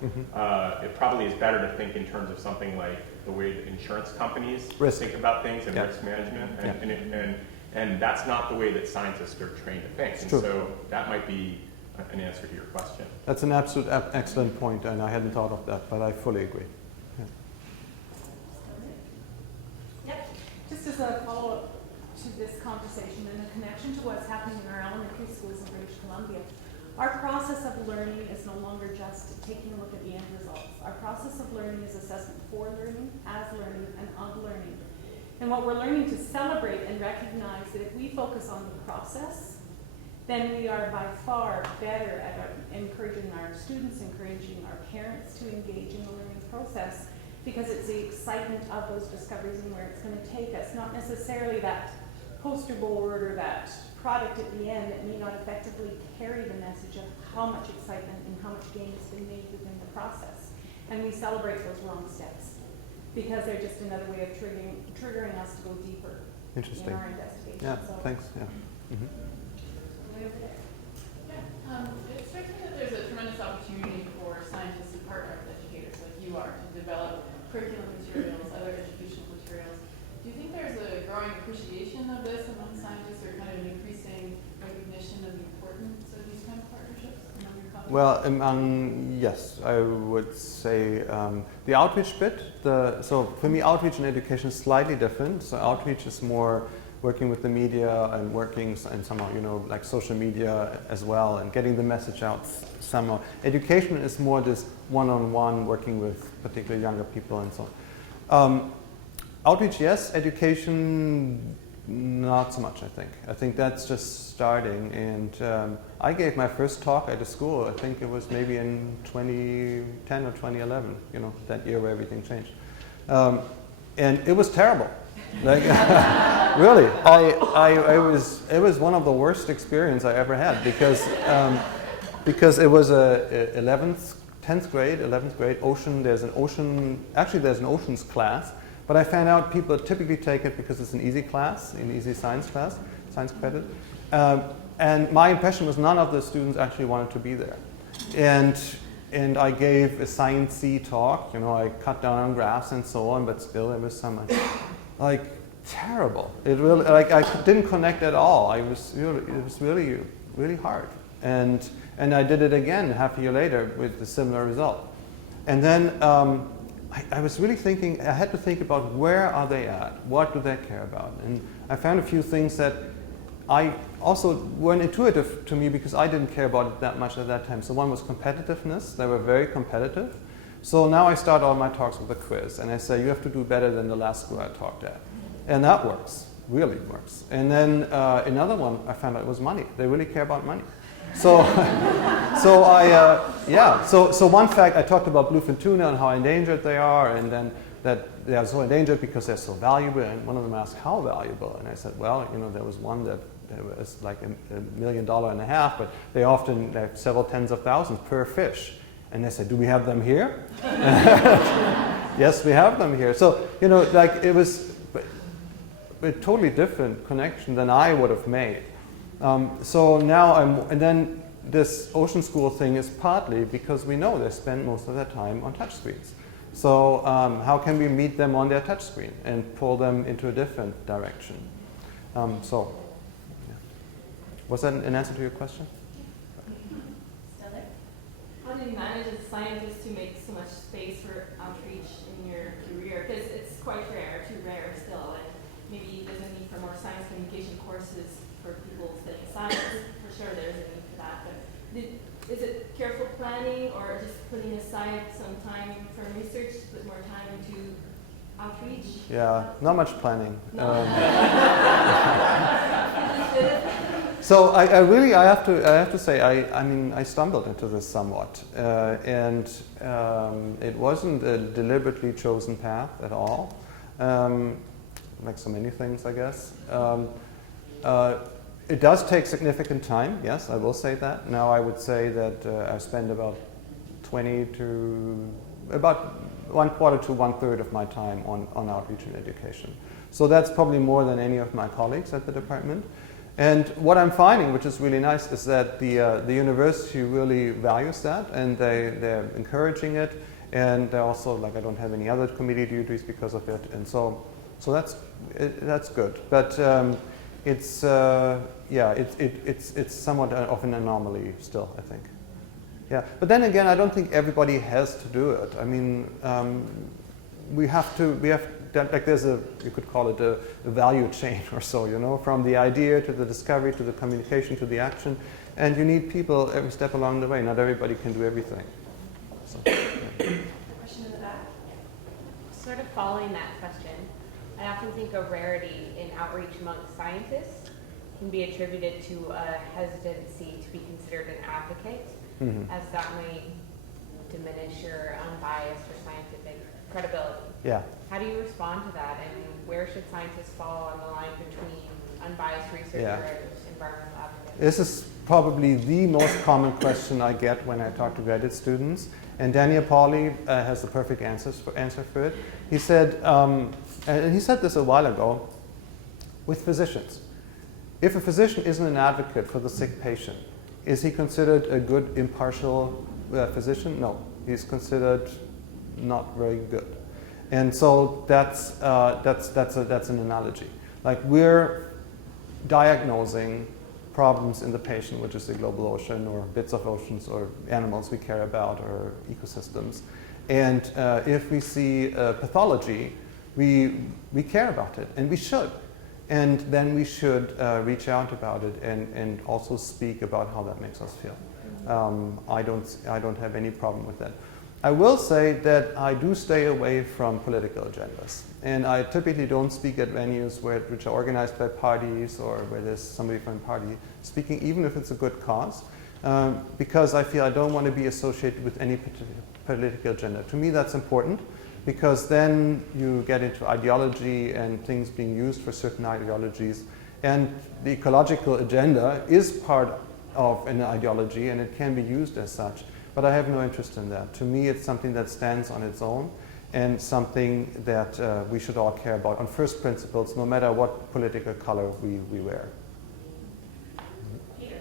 It probably is better to think in terms of something like the way that insurance companies think about things and risk management, and that's not the way that scientists are trained to think. And so that might be an answer to your question. That's an absolute excellent point, and I hadn't thought of that, but I fully agree. Yep. Just as a follow-up to this conversation and a connection to what's happening in our elementary schools in British Columbia, our process of learning is no longer just taking a look at the end results. Our process of learning is assessment for learning, as learning, and of learning. And what we're learning to celebrate and recognize that if we focus on the process then we are by far better at encouraging our students, encouraging our parents to engage in the learning process, because it's the excitement of those discoveries and where it's going to take us, not necessarily that poster board or that product at the end that may not effectively carry the message of how much excitement and how much gain has been made within the process. And we celebrate those wrong steps because they're just another way of triggering us to go deeper in Interesting. our investigation. Yeah, So, thanks. Yeah. Mhm. It strikes me that there's a tremendous opportunity for scientists to partner with educators like you are to develop curriculum materials, other educational materials. Do you think there's a growing appreciation of this among scientists, or kind of an increasing recognition of the importance of these kind of partnerships among your colleagues? Well, yes, I would say the outreach bit. So for me, outreach and education is slightly different. So outreach is more working with the media and working and somehow, like social media as well, and getting the message out somehow. Education is more this one-on-one working with particularly younger people and so on. Outreach, yes. Education, not so much, I think. I think that's just starting. And I gave my first talk at a school, I think it was maybe in 2010 or 2011, that year where everything changed. And it was terrible. Like, really, it was one of the worst experience I ever had because it was a 10th grade ocean. There's an oceans class, but I found out people typically take it because it's an easy class, an easy science class, science credit. And my impression was none of the students actually wanted to be there. And I gave a science-y talk, I cut down on graphs and so on, but still there was some terrible. It really, I didn't connect at all. It was really, really hard. And I did it again half a year later with a similar result. And then I was really thinking, I had to think about where are they at? What do they care about? And I found a few things that I also weren't intuitive to me because I didn't care about it that much at that time. So one was competitiveness. They were very competitive. So now I start all my talks with a quiz, and I say, you have to do better than the last school I talked at. And that works, really works. And then another one I found out was money. They really care about money. So, so one fact, I talked about bluefin tuna and how endangered they are, and then that they are so endangered because they're so valuable. And one of them asked, how valuable? And I said, well, there was one that was like $1.5 million, but they have several tens of thousands per fish. And they said, do we have them here? Yes, we have them here. So, it was a totally different connection than I would have made. So now and then this ocean school thing is partly because we know they spend most of their time on touchscreens. So how can we meet them on their touchscreen and pull them into a different direction? Was that an answer to your question? How do you manage as scientists to make so much space for outreach in your career? Because it's quite rare, too rare still, and maybe there's a need for more science communication courses for people studying science. For sure there's a need for that. But is it careful planning or just putting aside some time for research to put more time into outreach? Yeah, not much planning. No. So I have to say I stumbled into this somewhat, and it wasn't a deliberately chosen path at all, like so many things, I guess. It does take significant time. Yes, I will say that. Now I would say that I spend about 1/4 to 1/3 of my time on outreach and education. So that's probably more than any of my colleagues at the department. And what I'm finding, which is really nice, is that the university really values that, and they're encouraging it, and they're also I don't have any other committee duties because of it, and so that's good. But it's somewhat of an anomaly still, I think. Yeah, but then again, I don't think everybody has to do it. I mean, we have there's you could call it a value chain or so, from the idea to the discovery to the communication to the action, and you need people every step along the way. Not everybody can do everything. So, yeah. Question in the back? Sort of following that question, I often think of rarity in outreach among scientists. can be attributed to a hesitancy to be considered an advocate, as that might diminish your unbiased or scientific credibility. Yeah. How do you respond to that, and where should scientists fall on the line between unbiased researcher and environmental advocate? This is probably the most common question I get when I talk to graduate students, and Daniel Pauly has the perfect answer for it. He said, and he said this a while ago, with physicians. If a physician isn't an advocate for the sick patient, is he considered a good impartial physician? No, he's considered not very good. And so that's an analogy. Like, we're diagnosing problems in the patient, which is the global ocean or bits of oceans or animals we care about or ecosystems. And if we see pathology, we care about it, and we should. And then we should reach out about it and also speak about how that makes us feel. I don't have any problem with that. I will say that I do stay away from political agendas. And I typically don't speak at venues which are organized by parties or where there's somebody from a party speaking, even if it's a good cause, because I feel I don't want to be associated with any political agenda. To me, that's important, because then you get into ideology and things being used for certain ideologies. And the ecological agenda is part of an ideology, and it can be used as such. But I have no interest in that. To me, it's something that stands on its own and something that we should all care about on first principles, no matter what political color we wear. Peter.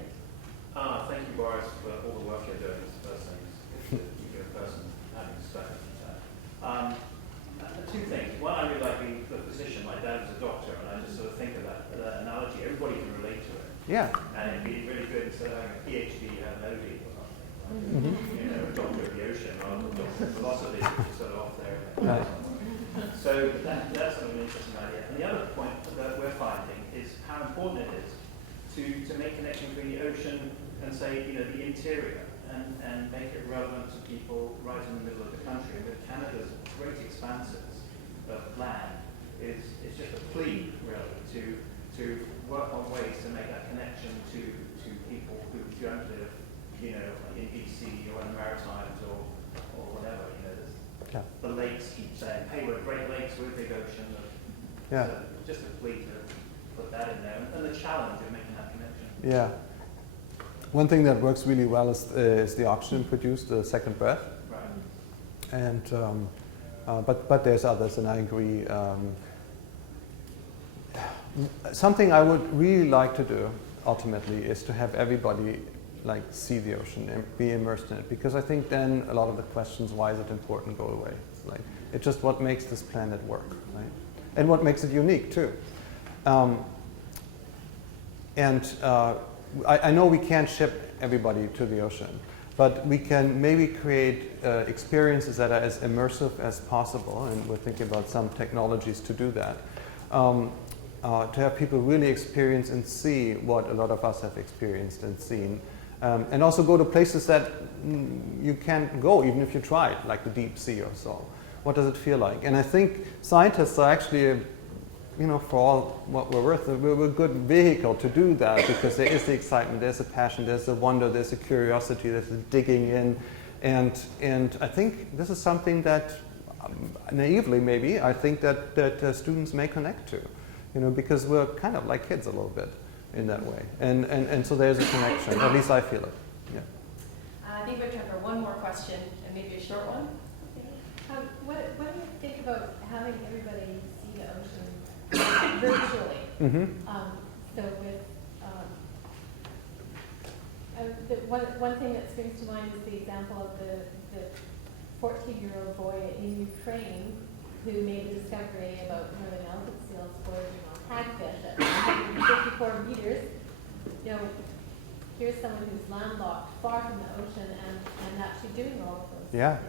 Thank you, Boris, for all the work you're doing. It's the first thing to give a person having spoken to that. Two things. One, I really like being the physician. My dad was a doctor, and I just sort of think of that analogy. Everybody can relate to it. Yeah. And it'd be really good instead of having a PhD, you have an OD or something. You know, a doctor of the ocean rather than a doctor of philosophy, which is sort of off there. Right. So that's sort of an interesting idea. And the other point that we're finding is how important it is to make connection between the ocean and, say, you know, the interior, and make it relevant to people right in the middle of the country. With Canada's great expanses of land, it's just a plea, really, to work on ways to make that connection to people who don't live, you know, in BC or in the Maritimes or whatever. You know, the lakes keep saying, "Hey, we're Great Lakes, we're a big ocean." Yeah. So just a plea to put that in there, and the challenge of making that connection. Yeah. One thing that works really well is the oxygen produced, the second breath. Right. And but there's others, and I agree. Something I would really like to do ultimately is to have everybody like see the ocean and be immersed in it, because I think then a lot of the questions, why is it important, go away. Like, it's just what makes this planet work, right? And what makes it unique too. I know we can't ship everybody to the ocean, but we can maybe create experiences that are as immersive as possible, and we're thinking about some technologies to do that. To have people really experience and see what a lot of us have experienced and seen. And also go to places that you can't go even if you tried, like the deep sea or so. What does it feel like? And I think scientists are actually, you know, for all what we're worth, we're a good vehicle to do that, because there is the excitement, there's the passion, there's the wonder, there's the curiosity, there's the digging in. And I think this is something that, naively maybe, I think that students may connect to. You know, because we're kind of like kids a little bit in that way. And so there's a connection, at least I feel it. Yeah. I think we have time for one more question, and maybe a short one. What do you think about having everybody see the ocean virtually? Mm-hmm. So with one thing that springs to mind is the example of the 14-year-old boy in Ukraine who made a discovery about northern elephant seals foraging on hagfish at 154 meters. You know, here's someone who's landlocked, far from the ocean, and actually doing all of those things.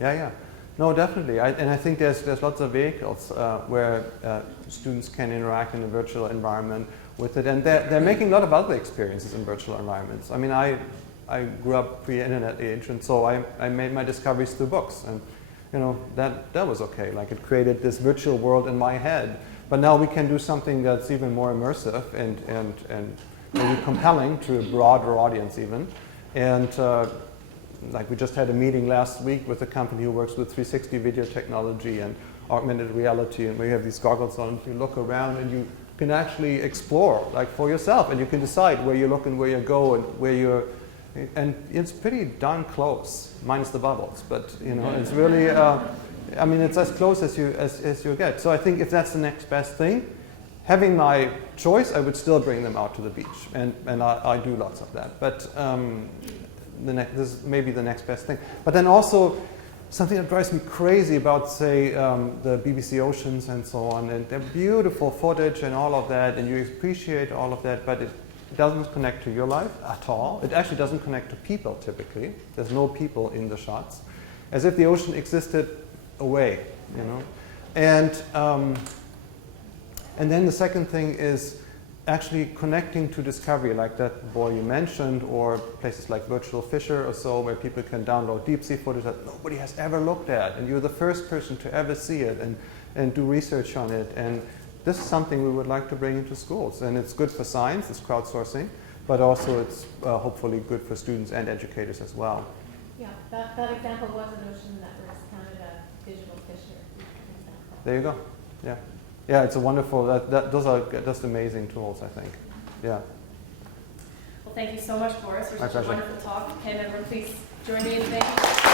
Yeah. No, definitely. And I think there's lots of vehicles where students can interact in a virtual environment with it, and they're making a lot of other experiences in virtual environments. I mean, I grew up pre-internet age, and so I made my discoveries through books, and you know, that was okay. Like, it created this virtual world in my head, But now we can do something that's even more immersive and maybe compelling to a broader audience even. And like we just had a meeting last week with a company who works with 360 video technology and augmented reality, and we have these goggles on, you look around and you can actually explore like for yourself, and you can decide where you look and where you go and where you're, and it's pretty darn close, minus the bubbles, but you know, it's really, I mean, it's as close as you get. So I think if that's the next best thing, having my choice, I would still bring them out to the beach, and I do lots of that. But this is maybe the next best thing. But then also, something that drives me crazy about, say, the BBC Oceans and so on, and they're beautiful footage and all of that, and you appreciate all of that, but it doesn't connect to your life at all. It actually doesn't connect to people typically. There's no people in the shots, as if the ocean existed away, you know. And then the second thing is actually connecting to discovery, like that boy you mentioned, or places like Virtual Fisher or so, where people can download deep sea footage that nobody has ever looked at, and you're the first person to ever see it and do research on it. And this is something we would like to bring into schools. And it's good for science, it's crowdsourcing, but also it's hopefully good for students and educators as well. Yeah, that example was an Ocean Networks Canada Digital Fisher example. There you go. Yeah. Yeah, it's a wonderful, those are just amazing tools, I think. Yeah. Well, thank you so much, Boris, for My such a pleasure. wonderful talk. Can everyone please join me in thanking